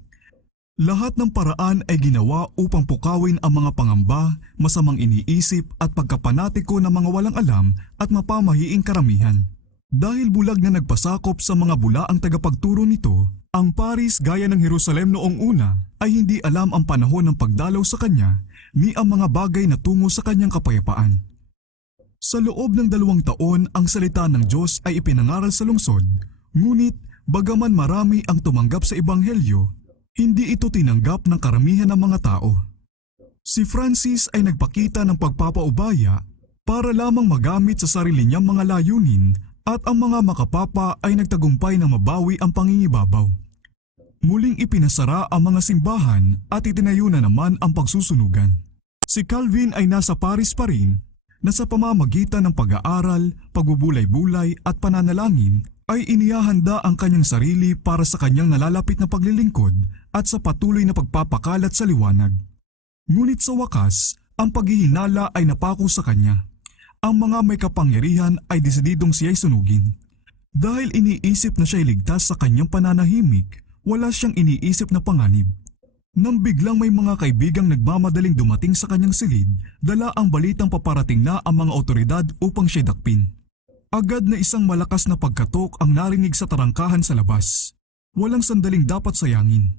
Lahat ng paraan ay ginawa upang pukawin ang mga pangamba, masamang iniisip at pagkapanatiko ng mga walang alam at mapamahiing karamihan. Dahil bulag na nagpasakop sa mga bulaang tagapagturo nito, ang Paris gaya ng Jerusalem noong una ay hindi alam ang panahon ng pagdalaw sa kanya ni ang mga bagay na tungo sa kanyang kapayapaan. Sa loob ng 2 taon ang salita ng Diyos ay ipinangaral sa lungsod, ngunit bagaman marami ang tumanggap sa Ebanghelyo, hindi ito tinanggap ng karamihan ng mga tao. Si Francis ay nagpakita ng pagpapaubaya para lamang magamit sa sarili niyang mga layunin at ang mga makapapa ay nagtagumpay na mabawi ang pangingibabaw. Muling ipinasara ang mga simbahan at itinayo na naman ang pagsusunugan. Si Calvin ay nasa Paris pa rin na sa pamamagitan ng pag-aaral, pagbubulay-bulay at pananalangin ay inihahanda ang kanyang sarili para sa kanyang nalalapit na paglilingkod at sa patuloy na pagpapakalat sa liwanag. Ngunit sa wakas, ang paghihinala ay napako sa kanya. Ang mga may kapangyarihan ay desididong siya'y sunugin. Dahil iniisip na siya'y ligtas sa kanyang pananahimik, wala siyang iniisip na panganib. Nang biglang may mga kaibigang nagmamadaling dumating sa kanyang silid, dala ang balitang paparating na ang mga otoridad upang siya'y dakpin. Agad na isang malakas na pagkatok ang narinig sa tarangkahan sa labas. Walang sandaling dapat sayangin.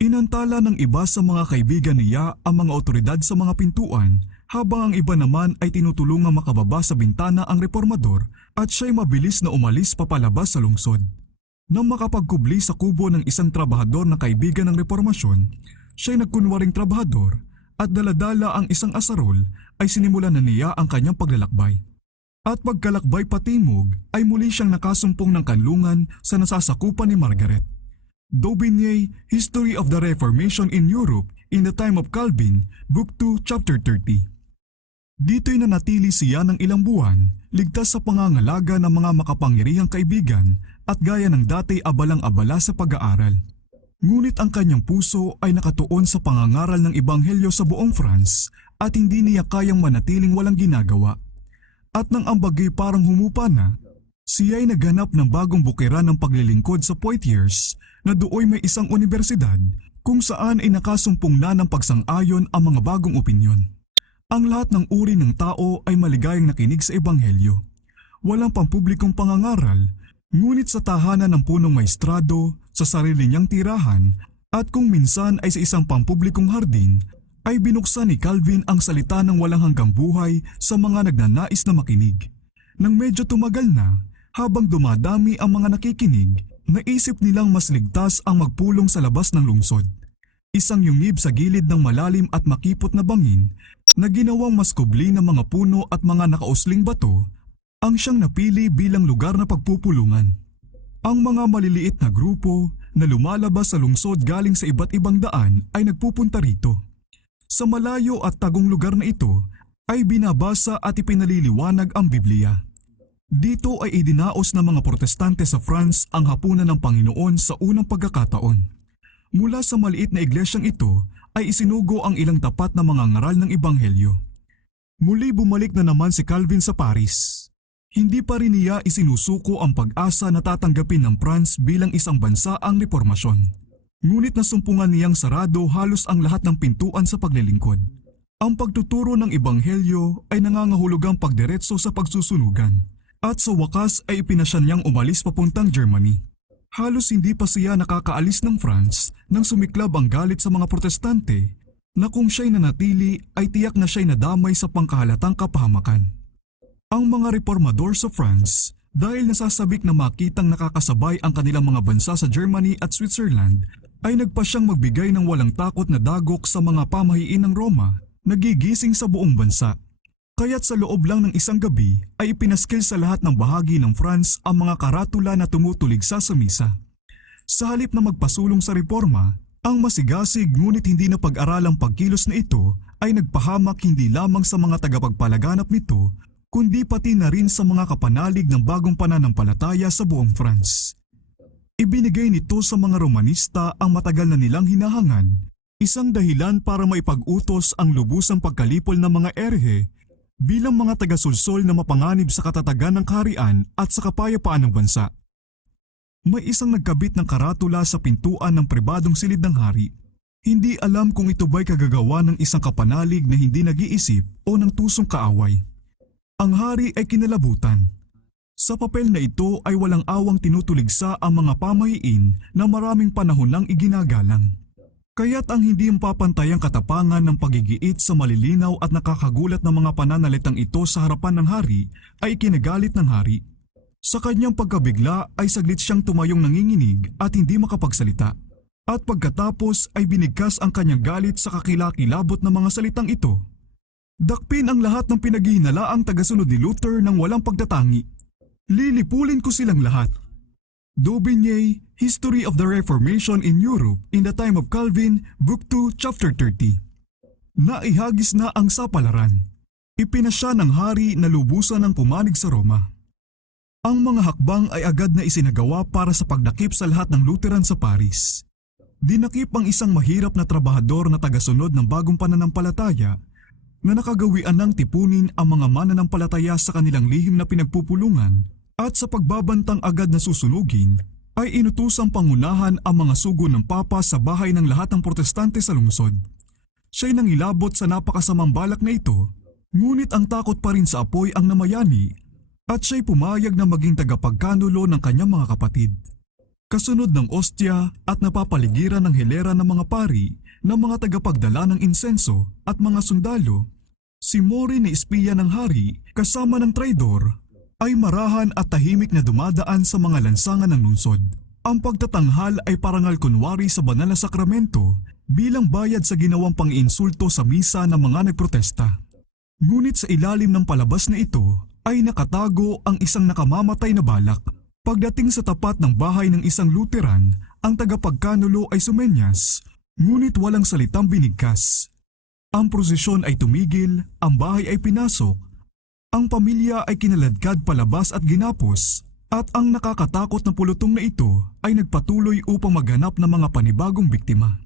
Inantala ng iba sa mga kaibigan niya ang mga otoridad sa mga pintuan, habang ang iba naman ay tinutulungang makababa sa bintana ang reformador at siya'y mabilis na umalis papalabas sa lungsod. Nang makapagkubli sa kubo ng isang trabahador na kaibigan ng reformasyon, siya'y nagkunwaring trabahador at daladala ang isang asarol ay sinimulan na niya ang kanyang paglalakbay. At pagkalakbay patimog ay muli siyang nakasumpong ng kanlungan sa nasasakupan ni Margaret. Daubigny, History of the Reformation in Europe in the Time of Calvin, Book 2, Chapter 30. Dito'y nanatili siya ng ilang buwan, ligtas sa pangangalaga ng mga makapangyarihang kaibigan at gaya ng dati abalang-abala sa pag-aaral. Ngunit ang kanyang puso ay nakatuon sa pangangaral ng ebanghelyo sa buong France at hindi niya kayang manatiling walang ginagawa. At nang ang bagay parang humupa na, siya'y naghanap ng bagong bukiran ng paglilingkod sa Poitiers na dooy may isang universidad kung saan ay nakasumpong na ng pagsang-ayon ang mga bagong opinyon. Ang lahat ng uri ng tao ay maligayang nakinig sa ebanghelyo. Walang pampublikong pangangaral, ngunit sa tahanan ng punong maestrado, sa sarili niyang tirahan, at kung minsan ay sa isang pampublikong hardin, ay binuksan ni Calvin ang salita ng walang hanggang buhay sa mga nagnanais na makinig. Nang medyo tumagal na, habang dumadami ang mga nakikinig, naisip nilang mas ligtas ang magpulong sa labas ng lungsod. Isang yungib sa gilid ng malalim at makipot na bangin na ginawang mas kubli ng mga puno at mga nakausling bato ang siyang napili bilang lugar na pagpupulungan. Ang mga maliliit na grupo na lumalabas sa lungsod galing sa iba't ibang daan ay nagpupunta rito. Sa malayo at tagong lugar na ito ay binabasa at ipinaliliwanag ang Biblia. Dito ay idinaos ng mga protestante sa France ang hapunan ng Panginoon sa unang pagkakataon. Mula sa maliit na iglesyang ito ay isinugo ang ilang tapat na mga ngaral ng ebanghelyo. Muli bumalik na naman si Calvin sa Paris. Hindi pa rin niya isinusuko ang pag-asa na tatanggapin ng France bilang isang bansa ang reformasyon. Ngunit nasumpungan niyang sarado halos ang lahat ng pintuan sa paglilingkod. Ang pagtuturo ng ebanghelyo ay nangangahulugang pagdiretso sa pagsusunugan. At sa wakas ay ipinasya niyang umalis papuntang Germany. Halos hindi pa siya nakakaalis ng France nang sumiklab ang galit sa mga protestante na kung siya'y nanatili ay tiyak na siya'y nadamay sa pangkahalatang kapahamakan. Ang mga reformador sa France, dahil nasasabik na makitang nakakasabay ang kanilang mga bansa sa Germany at Switzerland, ay nagpasyang magbigay ng walang takot na dagok sa mga pamahiin ng Roma na gigising sa buong bansa. Kaya't sa loob lang ng isang gabi ay ipinaskil sa lahat ng bahagi ng France ang mga karatula na tumutuligsa sa misa. Sa halip na magpasulong sa reforma, ang masigasig ngunit hindi na pag-aralang pagkilos na ito ay nagpahamak hindi lamang sa mga tagapagpalaganap nito, kundi pati na rin sa mga kapanalig ng bagong pananampalataya sa buong France. Ibinigay nito sa mga Romanista ang matagal na nilang hinahangad, isang dahilan para maipag-utos ang lubusang pagkalipol ng mga erhe bilang mga taga-sulsol na mapanganib sa katatagan ng kaharian at sa kapayapaan ng bansa. May isang nagkabit ng karatula sa pintuan ng pribadong silid ng hari. Hindi alam kung ito ba'y kagagawa ng isang kapanalig na hindi nag-iisip o ng tusong kaaway. Ang hari ay kinalabutan. Sa papel na ito ay walang awang tinutuligsa ang mga pamahiin na maraming panahon nang iginagalang. Kaya't ang hindi mapapantayang katapangan ng pagigiit sa malilinaw at nakakagulat na mga pananalitang ito sa harapan ng hari ay kinagalit ng hari. Sa kanyang pagkabigla ay saglit siyang tumayong nanginginig at hindi makapagsalita. At pagkatapos ay binigkas ang kanyang galit sa kakilakilabot na mga salitang ito. Dakpin ang lahat ng pinaghihinalaang tagasunod ni Luther ng walang pagtatangi. Lilipulin ko silang lahat. Daubigny, History of the Reformation in Europe in the Time of Calvin, Book 2, Chapter 30. Naihagis na ang sapalaran. Ipinasya ng hari na lubusan ng pumanig sa Roma. Ang mga hakbang ay agad na isinagawa para sa pagdakip sa lahat ng Lutheran sa Paris. Dinakip ang isang mahirap na trabahador na tagasunod ng bagong pananampalataya na nakagawian ng tipunin ang mga mananampalataya sa kanilang lihim na pinagpupulungan. At sa pagbabantang agad na susunugin, ay inutusang pangunahan ang mga sugo ng Papa sa bahay ng lahat ng protestante sa lungsod. Siya'y nangilabot sa napakasamang balak na ito, ngunit ang takot pa rin sa apoy ang namayani at siya'y pumayag na maging tagapagkanulo ng kanyang mga kapatid. Kasunod ng ostya at napapaligiran ng hilera ng mga pari ng mga tagapagdala ng insenso at mga sundalo, si Mori na espiya ng hari kasama ng traidor, ay marahan at tahimik na dumadaan sa mga lansangan ng lungsod. Ang pagtatanghal ay parangal kunwari sa banal na sakramento bilang bayad sa ginawang pang-iinsulto sa misa ng mga nagprotesta. Ngunit sa ilalim ng palabas na ito ay nakatago ang isang nakamamatay na balak. Pagdating sa tapat ng bahay ng isang Lutheran, ang tagapagkanulo ay sumenyas, ngunit walang salitang binigkas. Ang prosesyon ay tumigil, ang bahay ay pinasok, ang pamilya ay kinaladkad palabas at ginapos, at ang nakakatakot na pulutong na ito ay nagpatuloy upang maghanap ng mga panibagong biktima.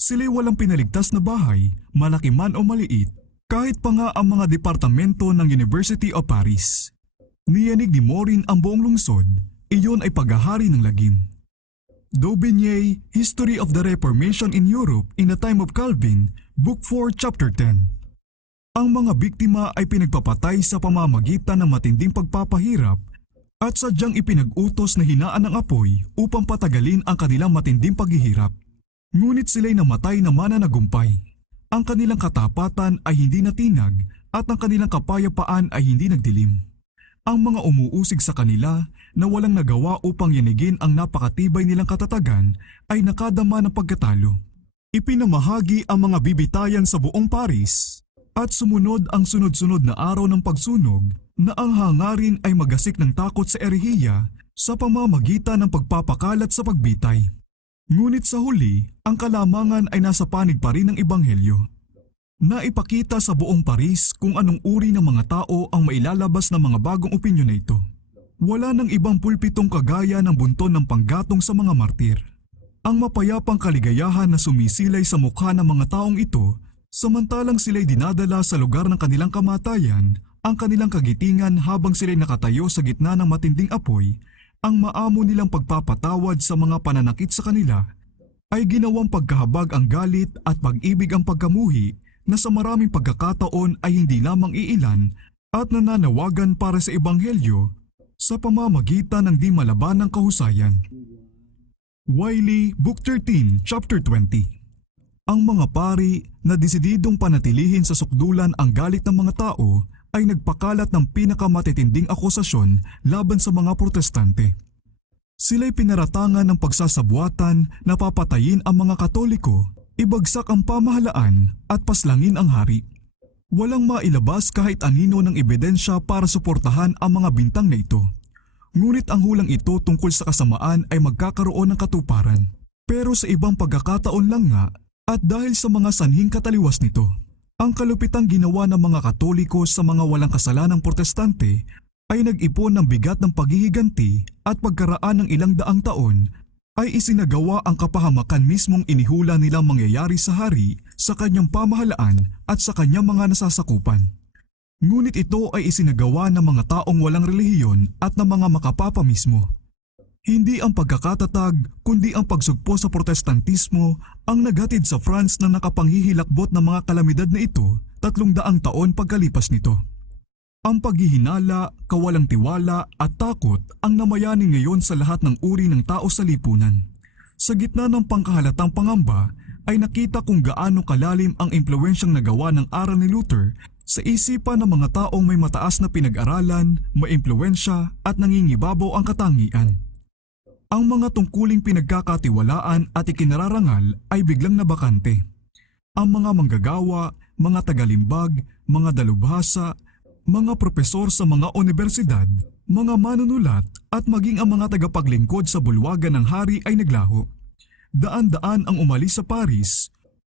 Sila'y walang pinaligtas na bahay, malaki man o maliit, kahit pa nga ang mga departamento ng University of Paris. Niyanig ni Morin ang buong lungsod, iyon ay paghahari ng lagim. Daubigny, History of the Reformation in Europe in the Time of Calvin, Book 4, Chapter 10. Ang mga biktima ay pinagpapatay sa pamamagitan ng matinding pagpapahirap at sadyang ipinag-utos na hinaan ng apoy upang patagalin ang kanilang matinding paghihirap. Ngunit sila'y namatay na mananagumpay. Ang kanilang katapatan ay hindi natinag at ang kanilang kapayapaan ay hindi nagdilim. Ang mga umuusig sa kanila na walang nagawa upang yanigin ang napakatibay nilang katatagan ay nakadama ng pagkatalo. Ipinamahagi ang mga bibitayan sa buong Paris at sumunod ang sunod-sunod na araw ng pagsunog na ang hangarin ay magasik ng takot sa erehiya sa pamamagitan ng pagpapakalat sa pagbitay. Ngunit sa huli, ang kalamangan ay nasa panig pa rin ng Ebanghelyo. Naipakita sa buong Paris kung anong uri ng mga tao ang mailalabas ng mga bagong opinyon na ito. Wala nang ibang pulpitong kagaya ng bunton ng panggatong sa mga martir. Ang mapayapang kaligayahan na sumisilay sa mukha ng mga taong ito, samantalang sila'y dinadala sa lugar ng kanilang kamatayan, ang kanilang kagitingan habang sila'y nakatayo sa gitna ng matinding apoy, ang maamo nilang pagpapatawad sa mga pananakit sa kanila, ay ginawang pagkahabag ang galit at pag-ibig ang pagkamuhi na sa maraming pagkakataon ay hindi lamang iilan at nananawagan para sa Ebanghelyo sa pamamagitan ng di malabanang kahusayan. Wiley, Book 13, Chapter 20. Ang mga pari na desididong panatilihin sa sukdulan ang galit ng mga tao ay nagpakalat ng pinakamatitinding akusasyon laban sa mga protestante. Sila'y pinaratangan ng pagsasabuatan na papatayin ang mga Katoliko, ibagsak ang pamahalaan at paslangin ang hari. Walang mailabas kahit anino ng ebidensya para suportahan ang mga bintang na ito. Ngunit ang hulang ito tungkol sa kasamaan ay magkakaroon ng katuparan. Pero sa ibang pagkakataon lang nga, at dahil sa mga sanhing kataliwas nito, ang kalupitang ginawa ng mga Katoliko sa mga walang kasalanang protestante ay nag-ipon ng bigat ng paghihiganti at pagkaraan ng ilang daang taon ay isinagawa ang kapahamakan mismong inihula nilang mangyayari sa hari sa kanyang pamahalaan at sa kanyang mga nasasakupan. Ngunit ito ay isinagawa ng mga taong walang relihiyon at ng mga makapapa mismo. Hindi ang pagkakatatag kundi ang pagsugpo sa protestantismo ang naghatid sa France na nakapanghihilakbot ng mga kalamidad na ito 300 taon pagkalipas nito. Ang paghihinala, kawalang tiwala at takot ang namayani ngayon sa lahat ng uri ng tao sa lipunan. Sa gitna ng pangkahalatang pangamba ay nakita kung gaano kalalim ang impluwensyang nagawa ng aral ni Luther sa isipan ng mga taong may mataas na pinag-aralan, may impluwensya at nangingibabaw ang katangian. Ang mga tungkuling pinagkakatiwalaan at ikinararangal ay biglang nabakante. Ang mga manggagawa, mga tagalimbag, mga dalubhasa, mga propesor sa mga universidad, mga manunulat at maging ang mga tagapaglingkod sa bulwagan ng hari ay naglaho. Daan-daan ang umalis sa Paris,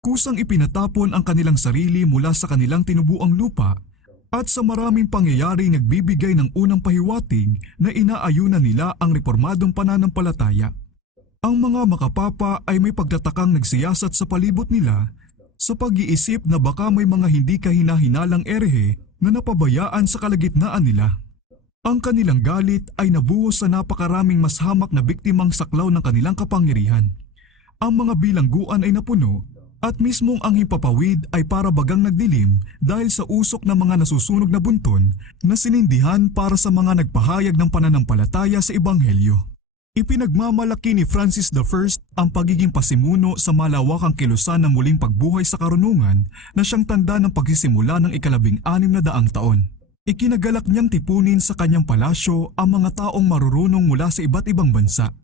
kusang ipinatapon ang kanilang sarili mula sa kanilang tinubuang lupa at sa maraming pangyayari nagbibigay ng unang pahiwatig na inaayunan nila ang reformadong pananampalataya. Ang mga makapapa ay may pagtatakang nagsiyasat sa palibot nila sa pag-iisip na baka may mga hindi kahina-hinalang erehe na napabayaan sa kalagitnaan nila. Ang kanilang galit ay nabuhos sa napakaraming mas hamak na biktimang saklaw ng kanilang kapangyarihan. Ang mga bilangguan ay napuno at mismong ang himpapawid ay para bagang nagdilim dahil sa usok ng mga nasusunog na bunton na sinindihan para sa mga nagpahayag ng pananampalataya sa Ebanghelyo. Ipinagmamalaki ni Francis I ang pagiging pasimuno sa malawakang kilusan ng muling pagbuhay sa karunungan na siyang tanda ng pagsisimula ng 1600 taon. Ikinagalak niyang tipunin sa kanyang palasyo ang mga taong marurunong mula sa iba't ibang bansa.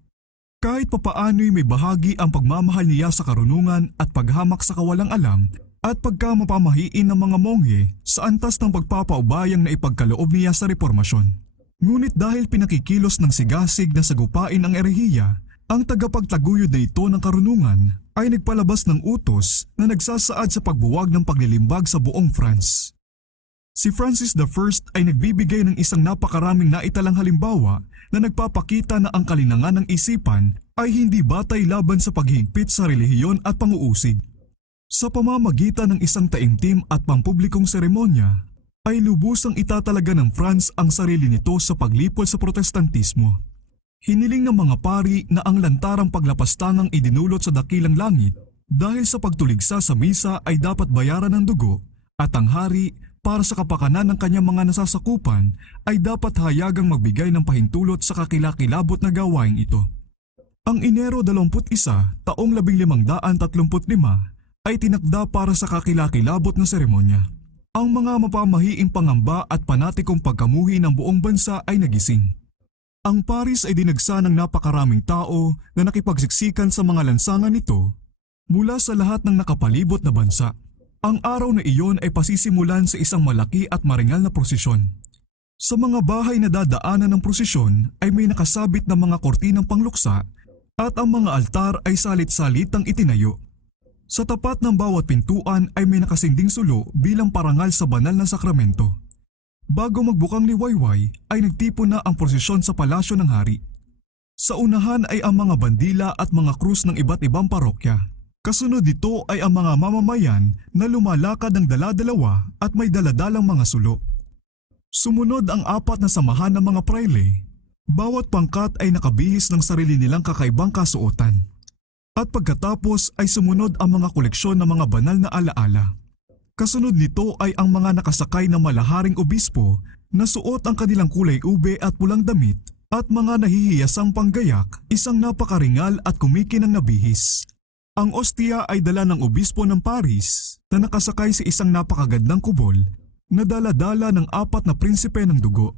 Kahit papaano'y may bahagi ang pagmamahal niya sa karunungan at paghamak sa kawalang alam at pagkamapamahiin ng mga monghe sa antas ng pagpapaubayang na ipagkaloob niya sa reformasyon. Ngunit dahil pinakikilos ng sigasig na sagupain ang erehiya Ang tagapagtaguyod na ito ng karunungan ay nagpalabas ng utos na nagsasaad sa pagbuwag ng paglilimbag sa buong France. Si Francis I ay nagbibigay ng isang napakaraming naitalang halimbawa na nagpapakita na ang kalinangan ng isipan ay hindi batay laban sa paghihigpit sa relihiyon at panguusig. Sa pamamagitan ng isang taimtim at pampublikong seremonya, ay lubusang itatalaga ng France ang sarili nito sa paglipol sa protestantismo. Hiniling ng mga pari na ang lantarang paglapastangang idinulot sa dakilang langit dahil sa pagtuligsa sa misa ay dapat bayaran ng dugo at ang hari para sa kapakanan ng kanyang mga nasasakupan ay dapat hayagang magbigay ng pahintulot sa kakilakilabot na gawain ito. Ang Enero 21, taong 1535 ay tinakda para sa kakilakilabot na seremonya. Ang mga mapamahiing pangamba at panatikong pagkamuhi ng buong bansa ay nagising. Ang Paris ay dinagsa ng napakaraming tao na nakipagsiksikan sa mga lansangan nito mula sa lahat ng nakapalibot na bansa. Ang araw na iyon ay pasisimulan sa isang malaki at maringal na prosesyon. Sa mga bahay na dadaanan ng prosesyon ay may nakasabit na mga kortinang pangluksa at ang mga altar ay salit-salitang itinayo. Sa tapat ng bawat pintuan ay may nakasinding sulo bilang parangal sa banal na sakramento. Bago magbukang liwayway ay nagtipon na ang prosesyon sa palasyo ng hari. Sa unahan ay ang mga bandila at mga krus ng iba't ibang parokya. Kasunod dito ay ang mga mamamayan na lumalakad ng dala-dalawa at may daladalang mga sulo. Sumunod ang apat na samahan ng mga prayle. Bawat pangkat ay nakabihis ng sarili nilang kakaibang kasuotan. At pagkatapos ay sumunod ang mga koleksyon ng mga banal na alaala. Kasunod nito ay ang mga nakasakay na malaharing obispo na suot ang kanilang kulay ube at pulang damit at mga nahihiyasang panggayak, isang napakaringal at kumikinang na bihis. Ang ostia ay dala ng obispo ng Paris na nakasakay sa isang napakagandang kubol na dala-dala ng apat na prinsipe ng dugo.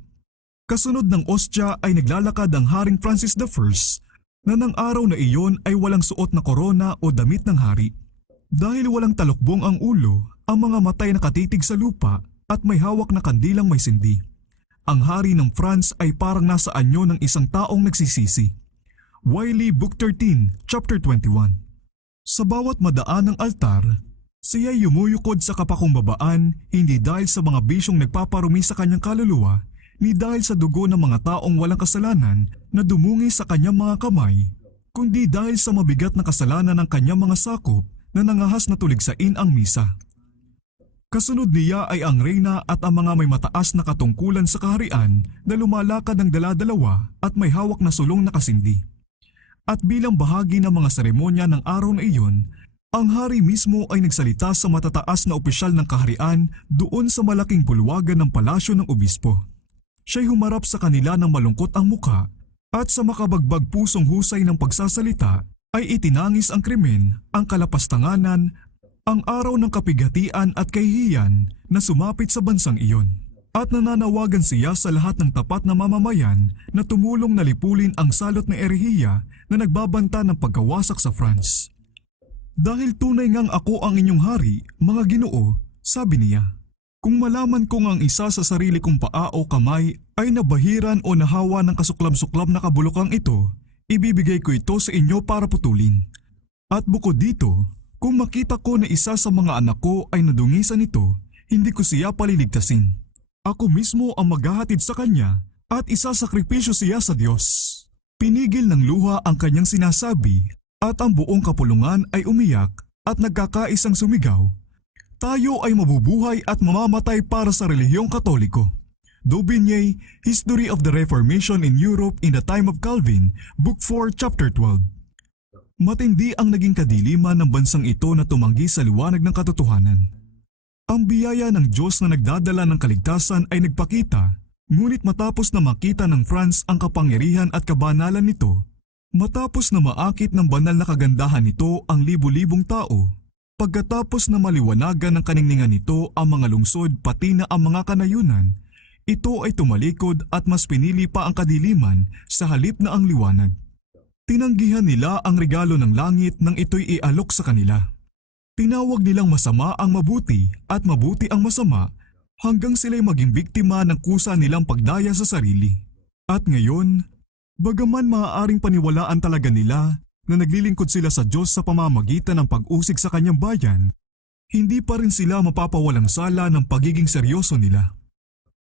Kasunod ng ostia ay naglalakad ang Haring Francis I na ng araw na iyon ay walang suot na korona o damit ng hari. Dahil walang talukbong ang ulo, ang mga matay nakatitig sa lupa at may hawak na kandilang may sindi. Ang hari ng France ay parang nasa anyo ng isang taong nagsisisi. Wiley Book 13, Chapter 21. Sa bawat madaan ng altar, siya'y yumuyukod sa kapakumbabaan hindi dahil sa mga bisyong nagpaparumi sa kanyang kaluluwa, ni dahil sa dugo ng mga taong walang kasalanan na dumungi sa kanyang mga kamay, kundi dahil sa mabigat na kasalanan ng kanyang mga sakop na nangahas na tuligsain ang misa. Kasunod niya ay ang reyna at ang mga may mataas na katungkulan sa kaharian na lumalakad ng dala-dalawa at may hawak na sulong na kasindi. At bilang bahagi ng mga seremonya ng araw na iyon, ang hari mismo ay nagsalita sa matataas na opisyal ng kaharian doon sa malaking bulwagan ng palasyo ng obispo. Siya'y humarap sa kanila ng malungkot ang mukha at sa makabagbag pusong husay ng pagsasalita ay itinangis ang krimen, ang kalapastanganan, ang araw ng kapighatian at kahihiyan na sumapit sa bansang iyon. At nananawagan siya sa lahat ng tapat na mamamayan na tumulong na lipulin ang salot na erehiya na nagbabanta ng pagkawasak sa France. Dahil tunay ngang ako ang inyong hari, mga Ginoo, sabi niya. Kung malaman kong ang isa sa sarili kong paa o kamay ay nabahiran o nahawa ng kasuklam-suklam na kabulokang ito, ibibigay ko ito sa inyo para putulin. At bukod dito, kung makita ko na isa sa mga anak ko ay nadungisan nito, hindi ko siya paliligtasin. Ako mismo ang maghahatid sa kanya at isasakripisyo siya sa Diyos. Pinigil ng luha ang kanyang sinasabi at ang buong kapulungan ay umiyak at nagkakaisang sumigaw. Tayo ay mabubuhay at mamamatay para sa relihiyong Katoliko. Daubigny, History of the Reformation in Europe in the Time of Calvin, Book 4, Chapter 12. Matindi ang naging kadiliman ng bansang ito na tumanggi sa liwanag ng katotohanan. Ang biyaya ng Diyos na nagdadala ng kaligtasan ay nagpakita, ngunit matapos na makita ng France ang kapangyarihan at kabanalan nito, matapos na maakit ng banal na kagandahan nito ang libu-libong tao, pagkatapos na maliwanagan ng kaningningan nito ang mga lungsod pati na ang mga kanayunan, ito ay tumalikod at mas pinili pa ang kadiliman sa halip na ang liwanag. Tinanggihan nila ang regalo ng langit nang ito'y ialok sa kanila. Tinawag nilang masama ang mabuti at mabuti ang masama hanggang sila'y maging biktima ng kusa nilang pagdaya sa sarili. At ngayon, Bagaman maaaring paniwalaan talaga nila na naglilingkod sila sa Diyos sa pamamagitan ng pag-usig sa kanyang bayan, hindi pa rin sila mapapawalang sala ng pagiging seryoso nila.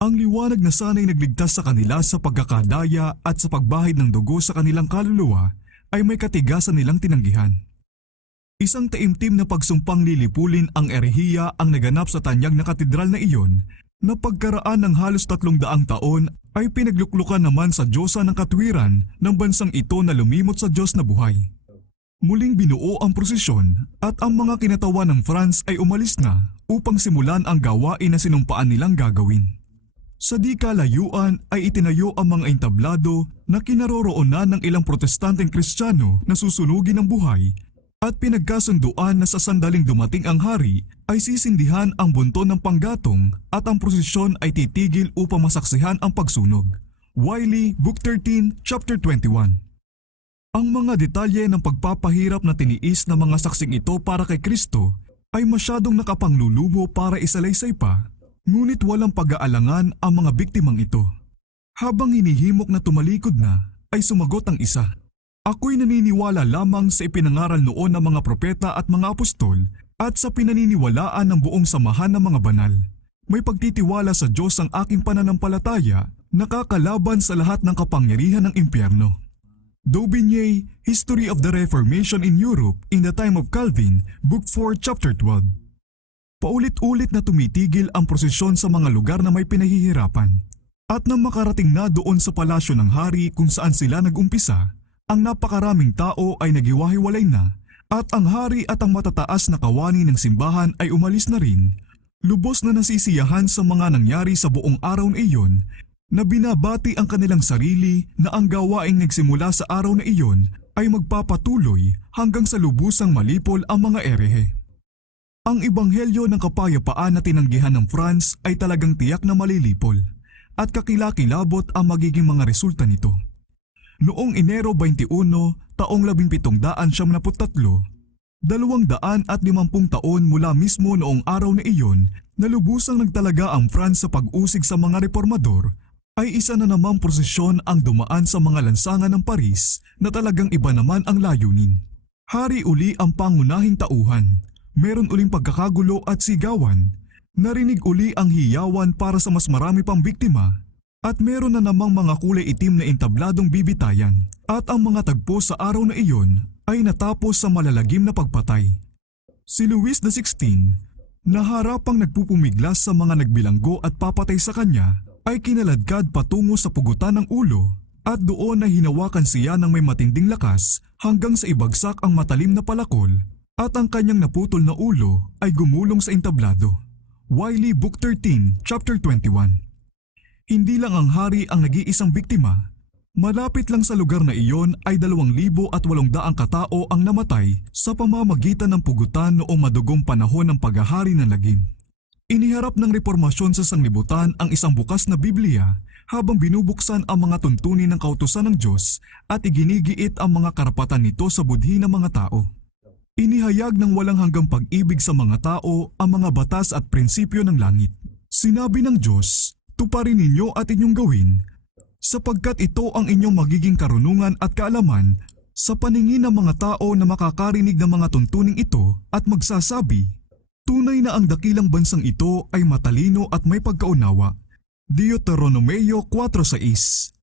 Ang liwanag na sana'y nagligtas sa kanila sa pagkakadaya at sa pagbahid ng dugo sa kanilang kaluluwa ay may katigasan nilang tinanggihan. Isang taimtim na pagsumpang lilipulin ang erehiya ang naganap sa tanyag na katedral na iyon na pagkaraan ng halos 300 taon ay pinagluklukan naman sa Diyosa ng katwiran ng bansang ito na lumimot sa Diyos na buhay. Muling binuo ang prosesyon at ang mga kinatawan ng France ay umalis na upang simulan ang gawain na sinumpaan nilang gagawin. Sa di kalayuan ay itinayo ang mga entablado na kinaroroonan ng ilang protestanteng Kristiyano na susunugin ng buhay at pinagkasunduan na sa sandaling dumating ang hari ay sisindihan ang bunton ng panggatong at ang prosesyon ay titigil upang masaksihan ang pagsunog. Wiley, Book 13, Chapter 21. Ang mga detalye ng pagpapahirap na tiniis ng mga saksing ito para kay Kristo ay masyadong nakapanglulumo para isalaysay pa, ngunit walang pag-aalangan ang mga biktimang ito. Habang hinihimok na tumalikod na, ay sumagot ang isa. Ako'y naniniwala lamang sa ipinangaral noon ng mga propeta at mga apostol at sa pinaniniwalaan ng buong samahan ng mga banal. May pagtitiwala sa Diyos ang aking pananampalataya, nakakalaban sa lahat ng kapangyarihan ng impyerno. Daubigny, History of the Reformation in Europe in the Time of Calvin, Book 4, Chapter 12. Paulit-ulit na tumitigil ang prosesyon sa mga lugar na may pinahihirapan. At nang makarating na doon sa palasyo ng hari kung saan sila nag-umpisa, ang napakaraming tao ay nagiwahiwalay na at ang hari at ang matataas na kawani ng simbahan ay umalis na rin. Lubos na nasisiyahan sa mga nangyari sa buong araw na iyon na binabati ang kanilang sarili na ang gawaing nagsimula sa araw na iyon ay magpapatuloy hanggang sa lubusang malipol ang mga erehe. Ang ebanghelyo ng kapayapaan na tinanggihan ng France ay talagang tiyak na malilipol at kakilakilabot ang magiging mga resulta nito. Noong Enero 21, taong 1773, 250 taon mula mismo noong araw na iyon na lubusang nagtalaga ang France sa pag-usig sa mga reformador, ay isa na namang prosesyon ang dumaan sa mga lansangan ng Paris na talagang iba naman ang layunin. Hari uli ang pangunahing tauhan, meron uling pagkakagulo at sigawan, narinig uli ang hiyawan para sa mas marami pang biktima, at meron na namang mga kulay itim na entabladong bibitayan at ang mga tagpo sa araw na iyon ay natapos sa malalagim na pagpatay. Si Louis XVI, na harapang nagpupumiglas sa mga nagbilanggo at papatay sa kanya, ay kinaladkad patungo sa pugutan ng ulo at doon na hinawakan siya ng may matinding lakas hanggang sa ibagsak ang matalim na palakol at ang kanyang naputol na ulo ay gumulong sa entablado. Wiley, Book 13, Chapter 21. Hindi lang ang hari ang nag-iisang biktima. Malapit lang sa lugar na iyon ay 2,800 katao ang namatay sa pamamagitan ng pugutan noong madugong panahon ng paghahari ng lagim. Iniharap ng reformasyon sa sanglibutan ang isang bukas na Biblia habang binubuksan ang mga tuntunin ng kautusan ng Diyos at iginigiit ang mga karapatan nito sa budhi ng mga tao. Inihayag ng walang hanggang pag-ibig sa mga tao ang mga batas at prinsipyo ng langit. Sinabi ng Diyos, tuparin ninyo at inyong gawin, sapagkat ito ang inyong magiging karunungan at kaalaman sa paningin ng mga tao na makakarinig ng mga tuntuning ito at magsasabi, tunay na ang dakilang bansang ito ay matalino at may pagkaunawa. Deuteronomeo 4:6.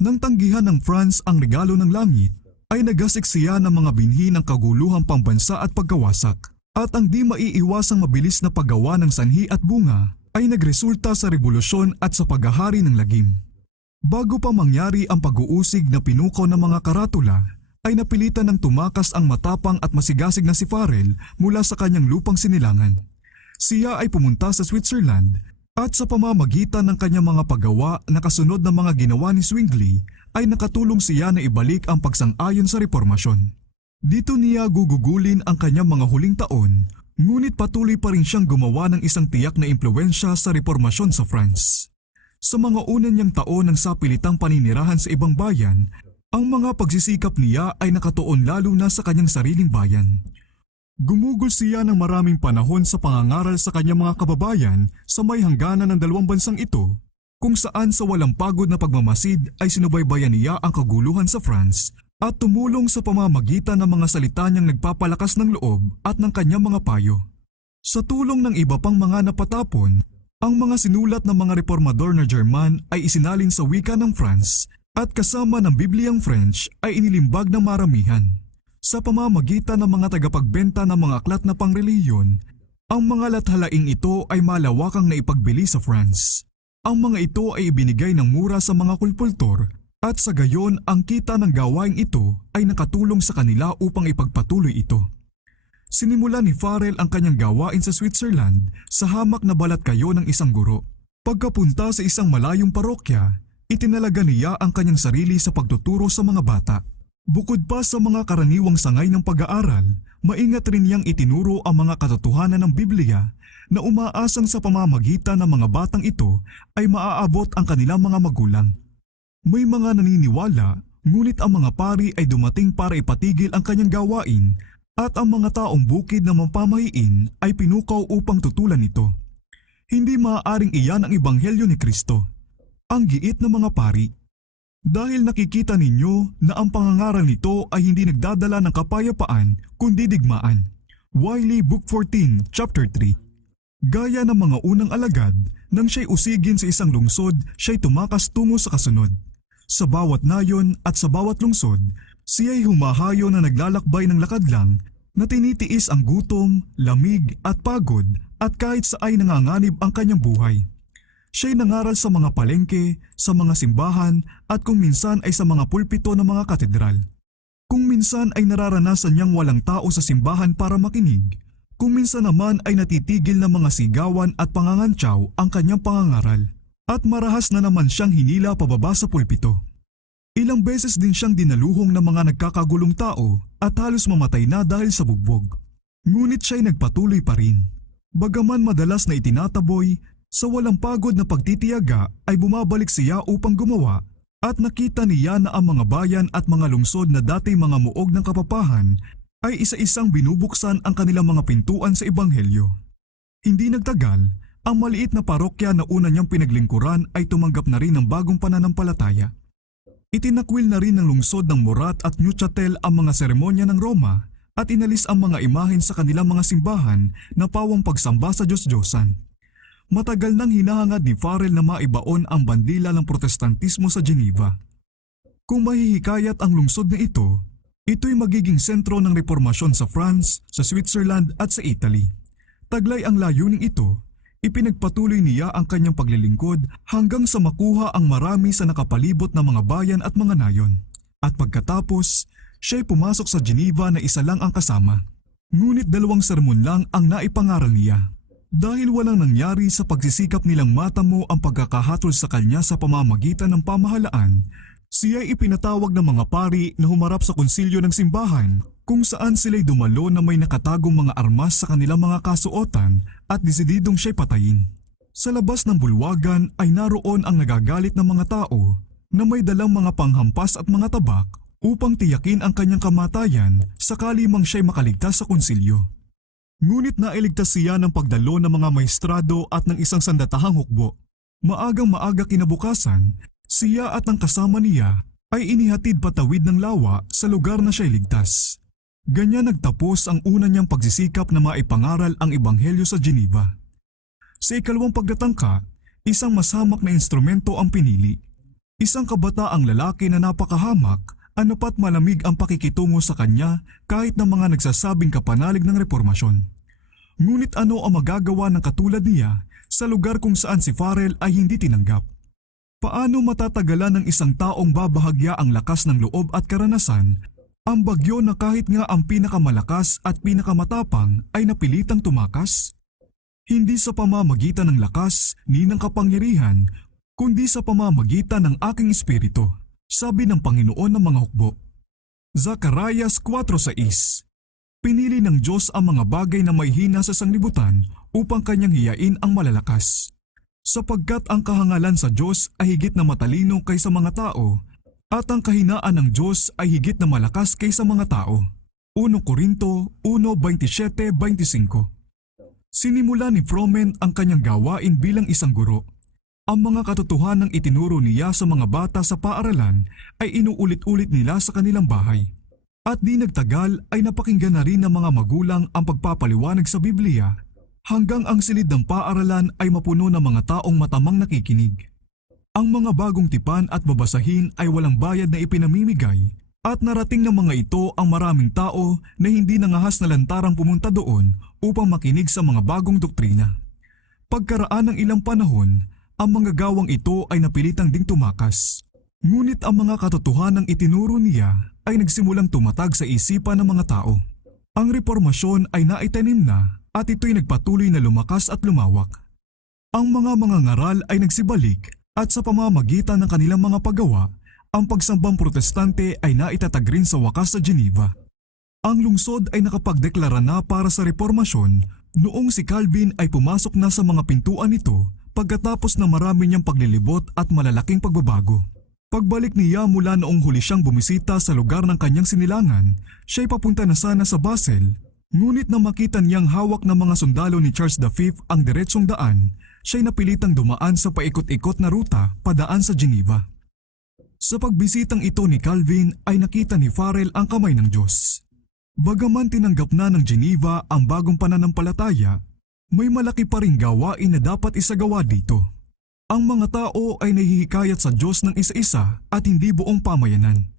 Nang tanggihan ng France ang regalo ng langit, ay nagasik siya ng mga binhi ng kaguluhang pambansa at pagkawasak, at ang di maiiwasang mabilis na paggawa ng sanhi at bunga ay nagresulta sa revolusyon at sa paghahari ng lagim. Bago pa mangyari ang pag-uusig na pinukaw ng mga karatula, ay napilitan ng tumakas ang matapang at masigasig na si Farel mula sa kanyang lupang sinilangan. Siya ay pumunta sa Switzerland at sa pamamagitan ng kanyang mga paggawa na kasunod ng mga ginawa ni Zwingli ay nakatulong siya na ibalik ang pagsang-ayon sa reformasyon. Dito niya gugugulin ang kanyang mga huling taon, ngunit patuloy pa rin siyang gumawa ng isang tiyak na impluwensya sa reformasyon sa France. Sa mga una niyang taon ng sapilitang paninirahan sa ibang bayan, ang mga pagsisikap niya ay nakatuon lalo na sa kanyang sariling bayan. Gumugol siya ng maraming panahon sa pangangaral sa kanyang mga kababayan sa may hangganan ng dalawang bansang ito kung saan sa walang pagod na pagmamasid ay sinubaybayan niya ang kaguluhan sa France at tumulong sa pamamagitan ng mga salita niyang nagpapalakas ng loob at ng kanyang mga payo. Sa tulong ng iba pang mga napatapon, ang mga sinulat ng mga reformador na German ay isinalin sa wika ng France at kasama ng Bibliyang French ay inilimbag ng maramihan. Sa pamamagitan ng mga tagapagbenta ng mga aklat na pangrelihiyon, ang mga lathalaing ito ay malawakang naipagbili sa France. Ang mga ito ay ibinigay ng mura sa mga kulpultor at sa gayon ang kita ng gawaing ito ay nakatulong sa kanila upang ipagpatuloy ito. Sinimulan ni Farel ang kanyang gawain sa Switzerland sa hamak na balat kayo ng isang guro. Pagkapunta sa isang malayong parokya, itinalaga niya ang kanyang sarili sa pagtuturo sa mga bata. Bukod pa sa mga karaniwang sangay ng pag-aaral, maingat rin niyang itinuro ang mga katotohanan ng Biblia na umaasang sa pamamagitan ng mga batang ito ay maaabot ang kanilang mga magulang. May mga naniniwala, ngunit ang mga pari ay dumating para ipatigil ang kanyang gawain at ang mga taong bukid na mapamahiin ay pinukaw upang tutulan ito. Hindi maaaring iyan ang ebanghelyo ni Kristo. Ang giit ng mga pari. Dahil nakikita ninyo na ang pangangaral nito ay hindi nagdadala ng kapayapaan kundi digmaan. Wiley Book 14, Chapter 3. Gaya ng mga unang alagad, nang siya'y usigin sa isang lungsod, siya'y tumakas tungo sa kasunod. Sa bawat nayon at sa bawat lungsod, siya'y humahayo na naglalakbay ng lakad lang na tinitiis ang gutom, lamig at pagod at kahit sa ay nanganganib ang kanyang buhay. Siya'y nangaral sa mga palengke, sa mga simbahan at kung minsan ay sa mga pulpito ng mga katedral. Kung minsan ay nararanasan niyang walang tao sa simbahan para makinig, kung minsan naman ay natitigil ng mga sigawan at pangangantsaw ang kanyang pangangaral at marahas na naman siyang hinila pababa sa pulpito. Ilang beses din siyang dinaluhong ng mga nagkakagulong tao at halos mamatay na dahil sa bugbog. Ngunit siya'y nagpatuloy pa rin. Bagaman madalas na itinataboy, sa walang pagod na pagtitiyaga ay bumabalik siya upang gumawa at nakita niya na ang mga bayan at mga lungsod na dati mga muog ng kapapahan ay isa-isang binubuksan ang kanilang mga pintuan sa ebanghelyo. Hindi nagtagal, ang maliit na parokya na una niyang pinaglingkuran ay tumanggap na rin ng bagong pananampalataya. Itinakwil na rin ng lungsod ng Morat at Neuchâtel ang mga seremonya ng Roma at inalis ang mga imahen sa kanilang mga simbahan na pawang pagsamba sa Diyos-Diyosan. Matagal nang hinahangad ni Farel na maibaon ang bandila ng protestantismo sa Geneva. Kung mahihikayat ang lungsod na ito, ito'y magiging sentro ng reformasyon sa France, sa Switzerland at sa Italy. Taglay ang layuning ito, ipinagpatuloy niya ang kanyang paglilingkod hanggang sa makuha ang marami sa nakapalibot na mga bayan at mga nayon. At pagkatapos, siya'y pumasok sa Geneva na isa lang ang kasama. Ngunit 2 sermon lang ang naipangaral niya. Dahil walang nangyari sa pagsisikap nilang matamo ang pagkakahatol sa kanya sa pamamagitan ng pamahalaan, siya'y ipinatawag ng mga pari na humarap sa konsilyo ng simbahan kung saan sila'y dumalo na may nakatagong mga armas sa kanilang mga kasuotan at desididong siya'y patayin. Sa labas ng bulwagan ay naroon ang nagagalit ng mga tao na may dalang mga panghampas at mga tabak upang tiyakin ang kanyang kamatayan sakali mang siya'y makaligtas sa konsilyo. Ngunit nailigtas siya ng pagdalo ng mga maestrado at ng isang sandatahang hukbo. Maagang-maaga kinabukasan, siya at ang kasama niya ay inihatid patawid ng lawa sa lugar na siya'y ligtas. Ganyan nagtapos ang una niyang pagsisikap na maipangaral ang ebanghelyo sa Geneva. Sa ikalawang pagdatangka, isang masamak na instrumento ang pinili. Isang kabataang lalaki na napakahamak, anopat malamig ang pakikitungo sa kanya kahit ng mga nagsasabing kapanalig ng reformasyon. Ngunit ano ang magagawa ng katulad niya sa lugar kung saan si Farel ay hindi tinanggap? Paano matatagalan ng isang taong babahagya ang lakas ng loob at karanasan ang bagyo na kahit nga ang pinakamalakas at pinakamatapang ay napilitang tumakas? Hindi sa pamamagitan ng lakas ni ng kapangyarihan, kundi sa pamamagitan ng aking espiritu, sabi ng Panginoon ng mga hukbo. Zacarias 4:6. Pinili ng Diyos ang mga bagay na may hina sa sanglibutan upang kanyang hiyain ang malalakas. Sapagkat ang kahangalan sa Diyos ay higit na matalino kaysa mga tao at ang kahinaan ng Diyos ay higit na malakas kaysa mga tao. 1 Korinto 1:27-25. Sinimula ni Froment ang kanyang gawain bilang isang guro. Ang mga katotohanang itinuro niya sa mga bata sa paaralan ay inuulit-ulit nila sa kanilang bahay. At di nagtagal ay napakinggan na rin ng mga magulang ang pagpapaliwanag sa Biblia hanggang ang silid ng paaralan ay mapuno ng mga taong matamang nakikinig. Ang mga bagong tipan at babasahin ay walang bayad na ipinamimigay at narating ng mga ito ang maraming tao na hindi nangahas na lantarang pumunta doon upang makinig sa mga bagong doktrina. Pagkaraan ng ilang panahon, ang mga gawang ito ay napilitang ding tumakas. Ngunit ang mga katotohanang itinuro niya ay nagsimulang tumatag sa isipan ng mga tao. Ang reformasyon ay naitanim na at ito'y nagpatuloy na lumakas at lumawak. Ang mga mangangaral ay nagsibalik at sa pamamagitan ng kanilang mga paggawa, ang pagsambang protestante ay naitatag rin sa wakas sa Geneva. Ang lungsod ay nakapagdeklara na para sa reformasyon noong si Calvin ay pumasok na sa mga pintuan nito pagkatapos ng marami niyang paglilibot at malalaking pagbabago. Pagbalik niya mula noong huli siyang bumisita sa lugar ng kanyang sinilangan, siya'y papunta na sana sa Basel. Ngunit nang makita niyang hawak ng mga sundalo ni Charles V ang diretsong daan, siya'y napilitang dumaan sa paikot-ikot na ruta padaan sa Geneva. Sa pagbisitang ito ni Calvin ay nakita ni Farel ang kamay ng Diyos. Bagaman tinanggap na ng Geneva ang bagong pananampalataya, may malaki pa ring gawain na dapat isagawa dito. Ang mga tao ay nahihikayat sa Diyos ng isa-isa at hindi buong pamayanan.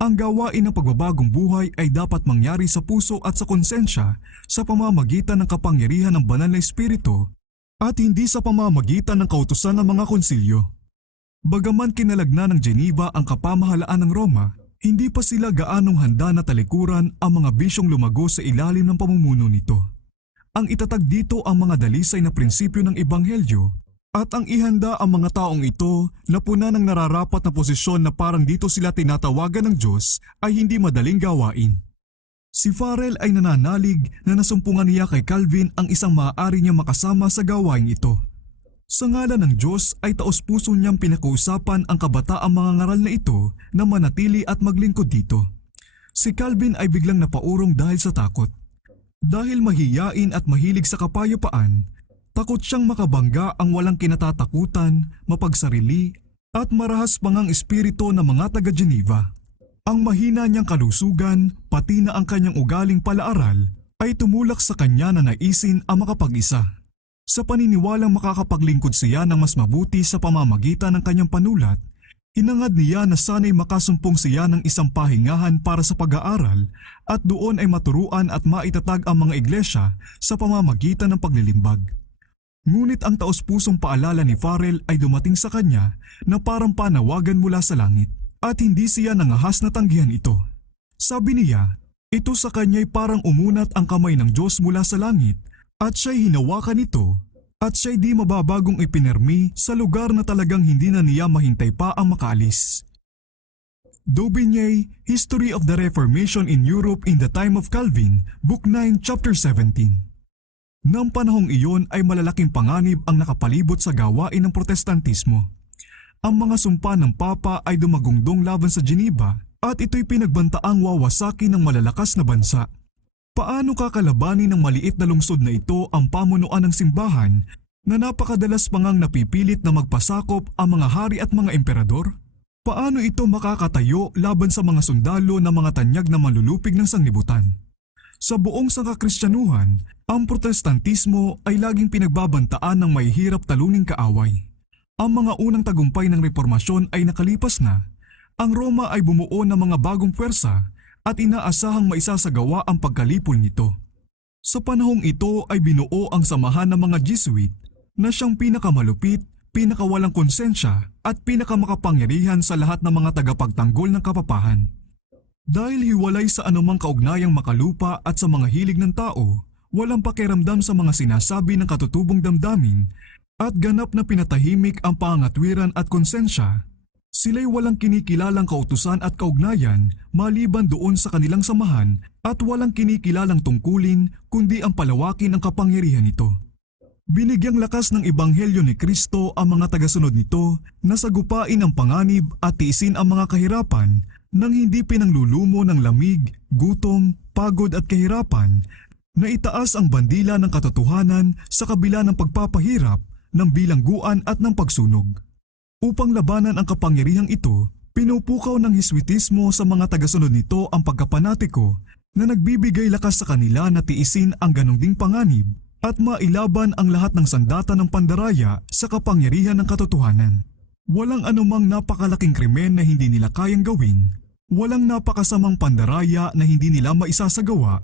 Ang gawain ng pagbabagong buhay ay dapat mangyari sa puso at sa konsensya sa pamamagitan ng kapangyarihan ng banal na espiritu at hindi sa pamamagitan ng kautusan ng mga konsilyo. Bagaman kinalagna ng Geneva ang kapamahalaan ng Roma, hindi pa sila gaanong handa na talikuran ang mga bisyong lumago sa ilalim ng pamumuno nito. Ang itatag dito ang mga dalisay na prinsipyo ng Ebanghelyo at ang ihanda ang mga taong ito na puna ng nararapat na posisyon na parang dito sila tinatawagan ng Diyos ay hindi madaling gawain. Si Farel ay nananalig na nasumpungan niya kay Calvin ang isang maaari niya makasama sa gawain ito. Sa ngalan ng Diyos ay taos-puso niyang pinakuusapan ang kabataang mga ngaral na ito na manatili at maglingkod dito. Si Calvin ay biglang napaurong dahil sa takot. Dahil mahiyain at mahilig sa kapayapaan, takot siyang makabangga ang walang kinatatakutan, mapagsarili at marahas pangang espiritu ng mga taga-Geneva. Ang mahina niyang kalusugan, pati na ang kanyang ugaling palaaral, ay tumulak sa kanya na naisin ang makapag-isa. Sa paniniwalang makakapaglingkod siya ng mas mabuti sa pamamagitan ng kanyang panulat, inangad niya na sana'y makasumpong siya ng isang pahingahan para sa pag-aaral at doon ay maturuan at maitatag ang mga iglesia sa pamamagitan ng paglilimbag. Ngunit ang taos-pusong paalala ni Farel ay dumating sa kanya na parang panawagan mula sa langit at hindi siya nangahas na tanggihan ito. Sabi niya, ito sa kanya'y parang umunat ang kamay ng Diyos mula sa langit at siya'y hinawakan ito at siya'y di mababagong ipinirmi sa lugar na talagang hindi na niya mahintay pa ang makaalis. Daubigny, History of the Reformation in Europe in the Time of Calvin, Book 9, Chapter 17. Nang panahong iyon ay malalaking panganib ang nakapalibot sa gawain ng protestantismo. Ang mga sumpa ng Papa ay dumagungdong laban sa Geneva at ito'y pinagbantaang wawasaki ng malalakas na bansa. Paano kakalabanin ng maliit na lungsod na ito ang pamunuan ng simbahan na napakadalas pangang napipilit na magpasakop ang mga hari at mga emperador? Paano ito makakatayo laban sa mga sundalo na mga tanyag na manlulupig ng sanglibutan? Sa buong sangkakristyanuhan, ang protestantismo ay laging pinagbabantaan ng may hirap taluning kaaway. Ang mga unang tagumpay ng reformasyon ay nakalipas na. Ang Roma ay bumuo ng mga bagong pwersa at inaasahang maisasagawa ang pagkalipol nito. Sa panahong ito ay binuo ang samahan ng mga Jesuit na siyang pinakamalupit, pinakawalang konsensya at pinakamakapangyarihan sa lahat ng mga tagapagtanggol ng kapapahan. Dahil hiwalay sa anumang kaugnayang makalupa at sa mga hilig ng tao, walang pakiramdam sa mga sinasabi ng katutubong damdamin at ganap na pinatahimik ang pangangatwiran at konsensya, sila'y walang kinikilalang kautusan at kaugnayan maliban doon sa kanilang samahan at walang kinikilalang tungkulin kundi ang palawakin ng kapangyarihan nito. Binigyang lakas ng Ebanghelyo ni Kristo ang mga tagasunod nito na sagupain ang panganib at tiisin ang mga kahirapan nang hindi pinanglulumo ng lamig, gutom, pagod at kahirapan, na itaas ang bandila ng katotohanan sa kabila ng pagpapahirap ng bilangguan at ng pagsunog. Upang labanan ang kapangyarihang ito, pinupukaw ng Hiswitismo sa mga tagasunod nito ang pagkapanatiko na nagbibigay lakas sa kanila na tiisin ang ganong ding panganib at mailaban ang lahat ng sandata ng pandaraya sa kapangyarihan ng katotohanan. Walang anumang napakalaking krimen na hindi nila kayang gawin, walang napakasamang pandaraya na hindi nila maisasagawa,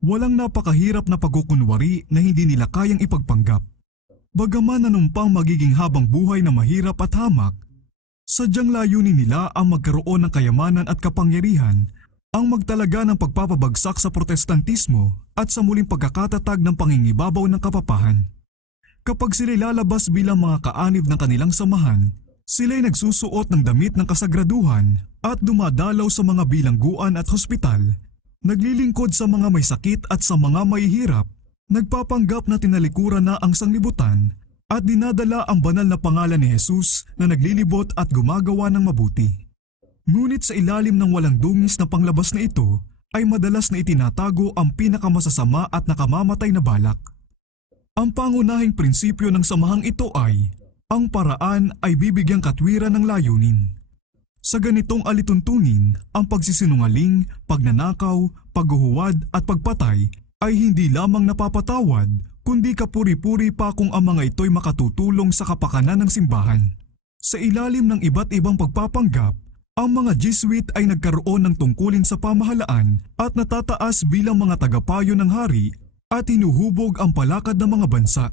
walang napakahirap na pagkukunwari na hindi nila kayang ipagpanggap. Bagaman nanumpang magiging habang buhay na mahirap at hamak, sadyang layunin nila ang magkaroon ng kayamanan at kapangyarihan, ang magtalaga ng pagpapabagsak sa protestantismo at sa muling pagkakatatag ng pangingibabaw ng kapapahan. Kapag sila'y lalabas bilang mga kaanib ng kanilang samahan, sila'y nagsusuot ng damit ng kasagraduhan at dumadalaw sa mga bilangguan at hospital, naglilingkod sa mga may sakit at sa mga mahihirap, nagpapanggap na tinalikuran na ang sanglibutan at dinadala ang banal na pangalan ni Jesus na naglilibot at gumagawa ng mabuti. Ngunit sa ilalim ng walang dungis na panglabas na ito ay madalas na itinatago ang pinakamasasama at nakamamatay na balak. Ang pangunahing prinsipyo ng samahang ito ay ang paraan ay bibigyang katwiran ng layunin. Sa ganitong alituntunin, ang pagsisinungaling, pagnanakaw, paghuhuwad at pagpatay ay hindi lamang napapatawad kundi kapuri-puri pa kung ang mga ito'y makatutulong sa kapakanan ng simbahan. Sa ilalim ng iba't ibang pagpapanggap, ang mga Jesuit ay nagkaroon ng tungkulin sa pamahalaan at natataas bilang mga tagapayo ng hari at hinuhubog ang palakad ng mga bansa.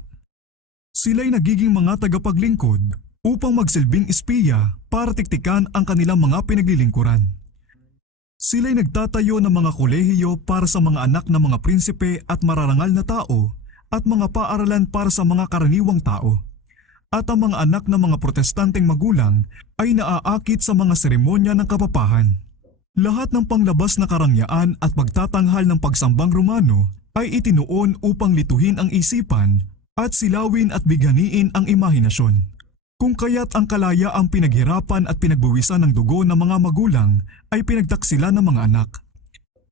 Sila'y nagiging mga tagapaglingkod upang magsilbing espiya para tiktikan ang kanilang mga pinaglilingkuran. Sila'y nagtatayo ng mga kolehiyo para sa mga anak ng mga prinsipe at mararangal na tao at mga paaralan para sa mga karaniwang tao. At ang mga anak ng mga protestanteng magulang ay naaakit sa mga seremonya ng kapapahan. Lahat ng panglabas na karangyaan at pagtatanghal ng pagsambang Romano ay itinuon upang lituhin ang isipan at silawin at biganiin ang imahinasyon. Kung kaya't ang kalayaang pinaghirapan at pinagbuwisan ng dugo ng mga magulang ay pinagtaksila ng mga anak.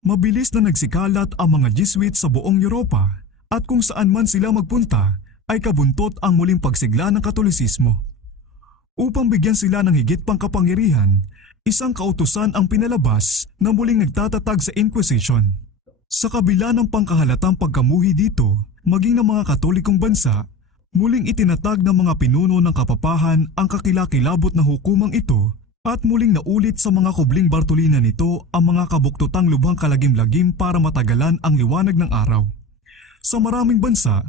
Mabilis na nagsikalat ang mga Jesuit sa buong Europa at kung saan man sila magpunta ay kabuntot ang muling pagsigla ng Katolisismo. Upang bigyan sila ng higit pang kapangyarihan, isang kautusan ang pinalabas na muling nagtatatag sa Inquisition. Sa kabila ng pangkahalatang pagkamuhi dito, maging ng mga Katolikong bansa, muling itinatag ng mga pinuno ng kapapahan ang kakilakilabot na hukumang ito at muling naulit sa mga kubling Bartolina nito ang mga kabuktutang lubhang kalagim-lagim para matagalan ang liwanag ng araw. Sa maraming bansa,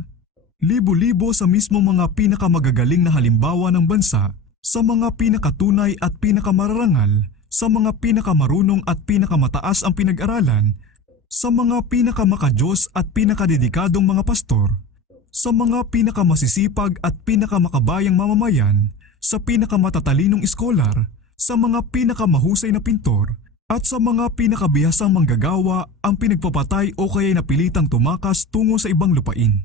libo-libo sa mismo mga pinakamagagaling na halimbawa ng bansa, sa mga pinakatunay at pinakamararangal, sa mga pinakamarunong at pinakamataas ang pinag-aralan, sa mga pinakamakadiyos at pinakadedikadong mga pastor, sa mga pinakamasisipag at pinakamakabayang mamamayan, sa pinakamatalinong iskolar, sa mga pinakamahusay na pintor, at sa mga pinakabihasang manggagawa ang pinagpapatay o kaya napilitang tumakas tungo sa ibang lupain.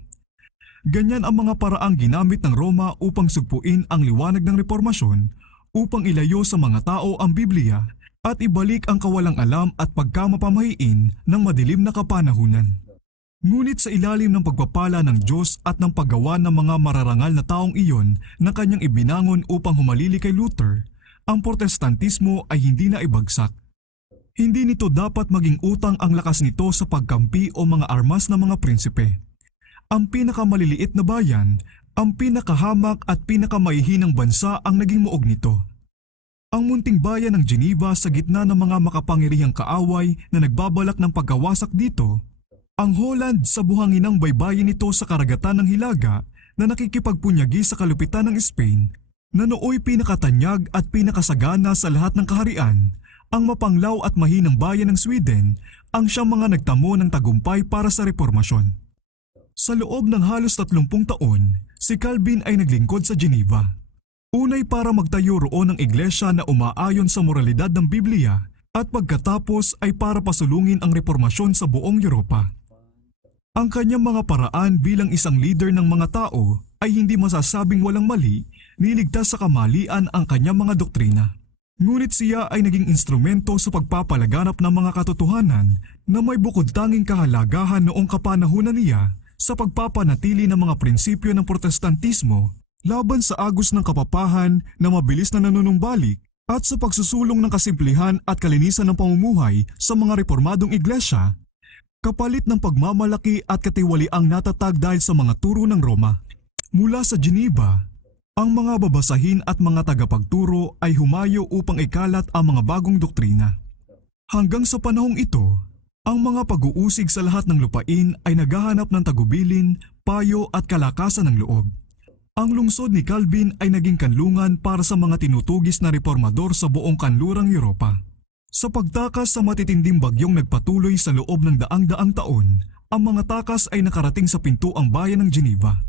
Ganyan ang mga paraang ginamit ng Roma upang sugpuin ang liwanag ng reformasyon, upang ilayo sa mga tao ang Biblia at ibalik ang kawalang-alam at pagkamapamahiin ng madilim na kapanahunan. Ngunit sa ilalim ng pagpapala ng Diyos at ng paggawa ng mga mararangal na taong iyon na kanyang ibinangon upang humalili kay Luther, ang protestantismo ay hindi na ibagsak. Hindi nito dapat maging utang ang lakas nito sa pagkampi o mga armas ng mga prinsipe. Ang pinakamaliliit na bayan, ang pinakahamak at pinakamahihinang bansa ang naging muog nito. Ang munting bayan ng Geneva sa gitna ng mga makapangyarihang kaaway na nagbabalak ng pagkawasak dito, ang Holland sa buhanginang baybayin nito sa karagatan ng Hilaga na nakikipagpunyagi sa kalupitan ng Spain, na nooy pinakatanyag at pinakasagana sa lahat ng kaharian, ang mapanglaw at mahinang bayan ng Sweden ang siyang mga nagtamo ng tagumpay para sa reformasyon. Sa loob ng halos 30 taon, si Calvin ay naglingkod sa Geneva. Unay para magtayo roon ng iglesia na umaayon sa moralidad ng Biblia at pagkatapos ay para pasulungin ang reformasyon sa buong Europa. Ang kanyang mga paraan bilang isang leader ng mga tao ay hindi masasabing walang mali, niligtas sa kamalian ang kanyang mga doktrina. Ngunit siya ay naging instrumento sa pagpapalaganap ng mga katotohanan na may bukod-tanging kahalagahan noong kapanahunan niya sa pagpapanatili ng mga prinsipyo ng protestantismo laban sa agos ng kapapahan na mabilis na nanunumbalik at sa pagsusulong ng kasimplihan at kalinisan ng pamumuhay sa mga reformadong iglesia, kapalit ng pagmamalaki at katiwaliang natatag dahil sa mga turo ng Roma. Mula sa Geneva, ang mga babasahin at mga tagapagturo ay humayo upang ikalat ang mga bagong doktrina. Hanggang sa panahong ito, ang mga pag-uusig sa lahat ng lupain ay naghahanap ng tagubilin, payo at kalakasan ng loob. Ang lungsod ni Calvin ay naging kanlungan para sa mga tinutugis na reformador sa buong kanlurang Europa. Sa pagtakas sa matitinding bagyong nagpatuloy sa loob ng daang-daang taon, ang mga takas ay nakarating sa pintuang bayan ng Geneva.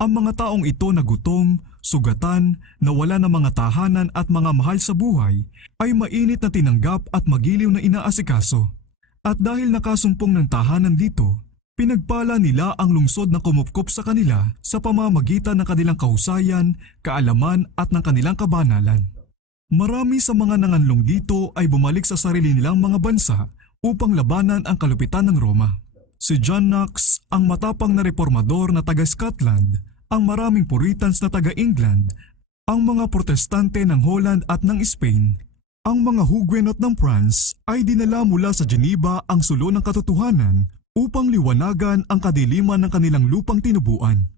Ang mga taong ito na gutom, sugatan, nawala ng mga tahanan at mga mahal sa buhay ay mainit na tinanggap at magiliw na inaasikaso. At dahil nakasumpong ng tahanan dito, pinagpala nila ang lungsod na kumupkop sa kanila sa pamamagitan ng kanilang kahusayan, kaalaman at ng kanilang kabanalan. Marami sa mga nanganlong dito ay bumalik sa sarili nilang mga bansa upang labanan ang kalupitan ng Roma. Si John Knox, ang matapang na reformador na taga-Scotland, ang maraming Puritans na taga-England, ang mga Protestante ng Holland at ng Spain, ang mga Huguenot ng France ay dinala mula sa Geneva ang sulo ng katotohanan upang liwanagan ang kadiliman ng kanilang lupang tinubuan.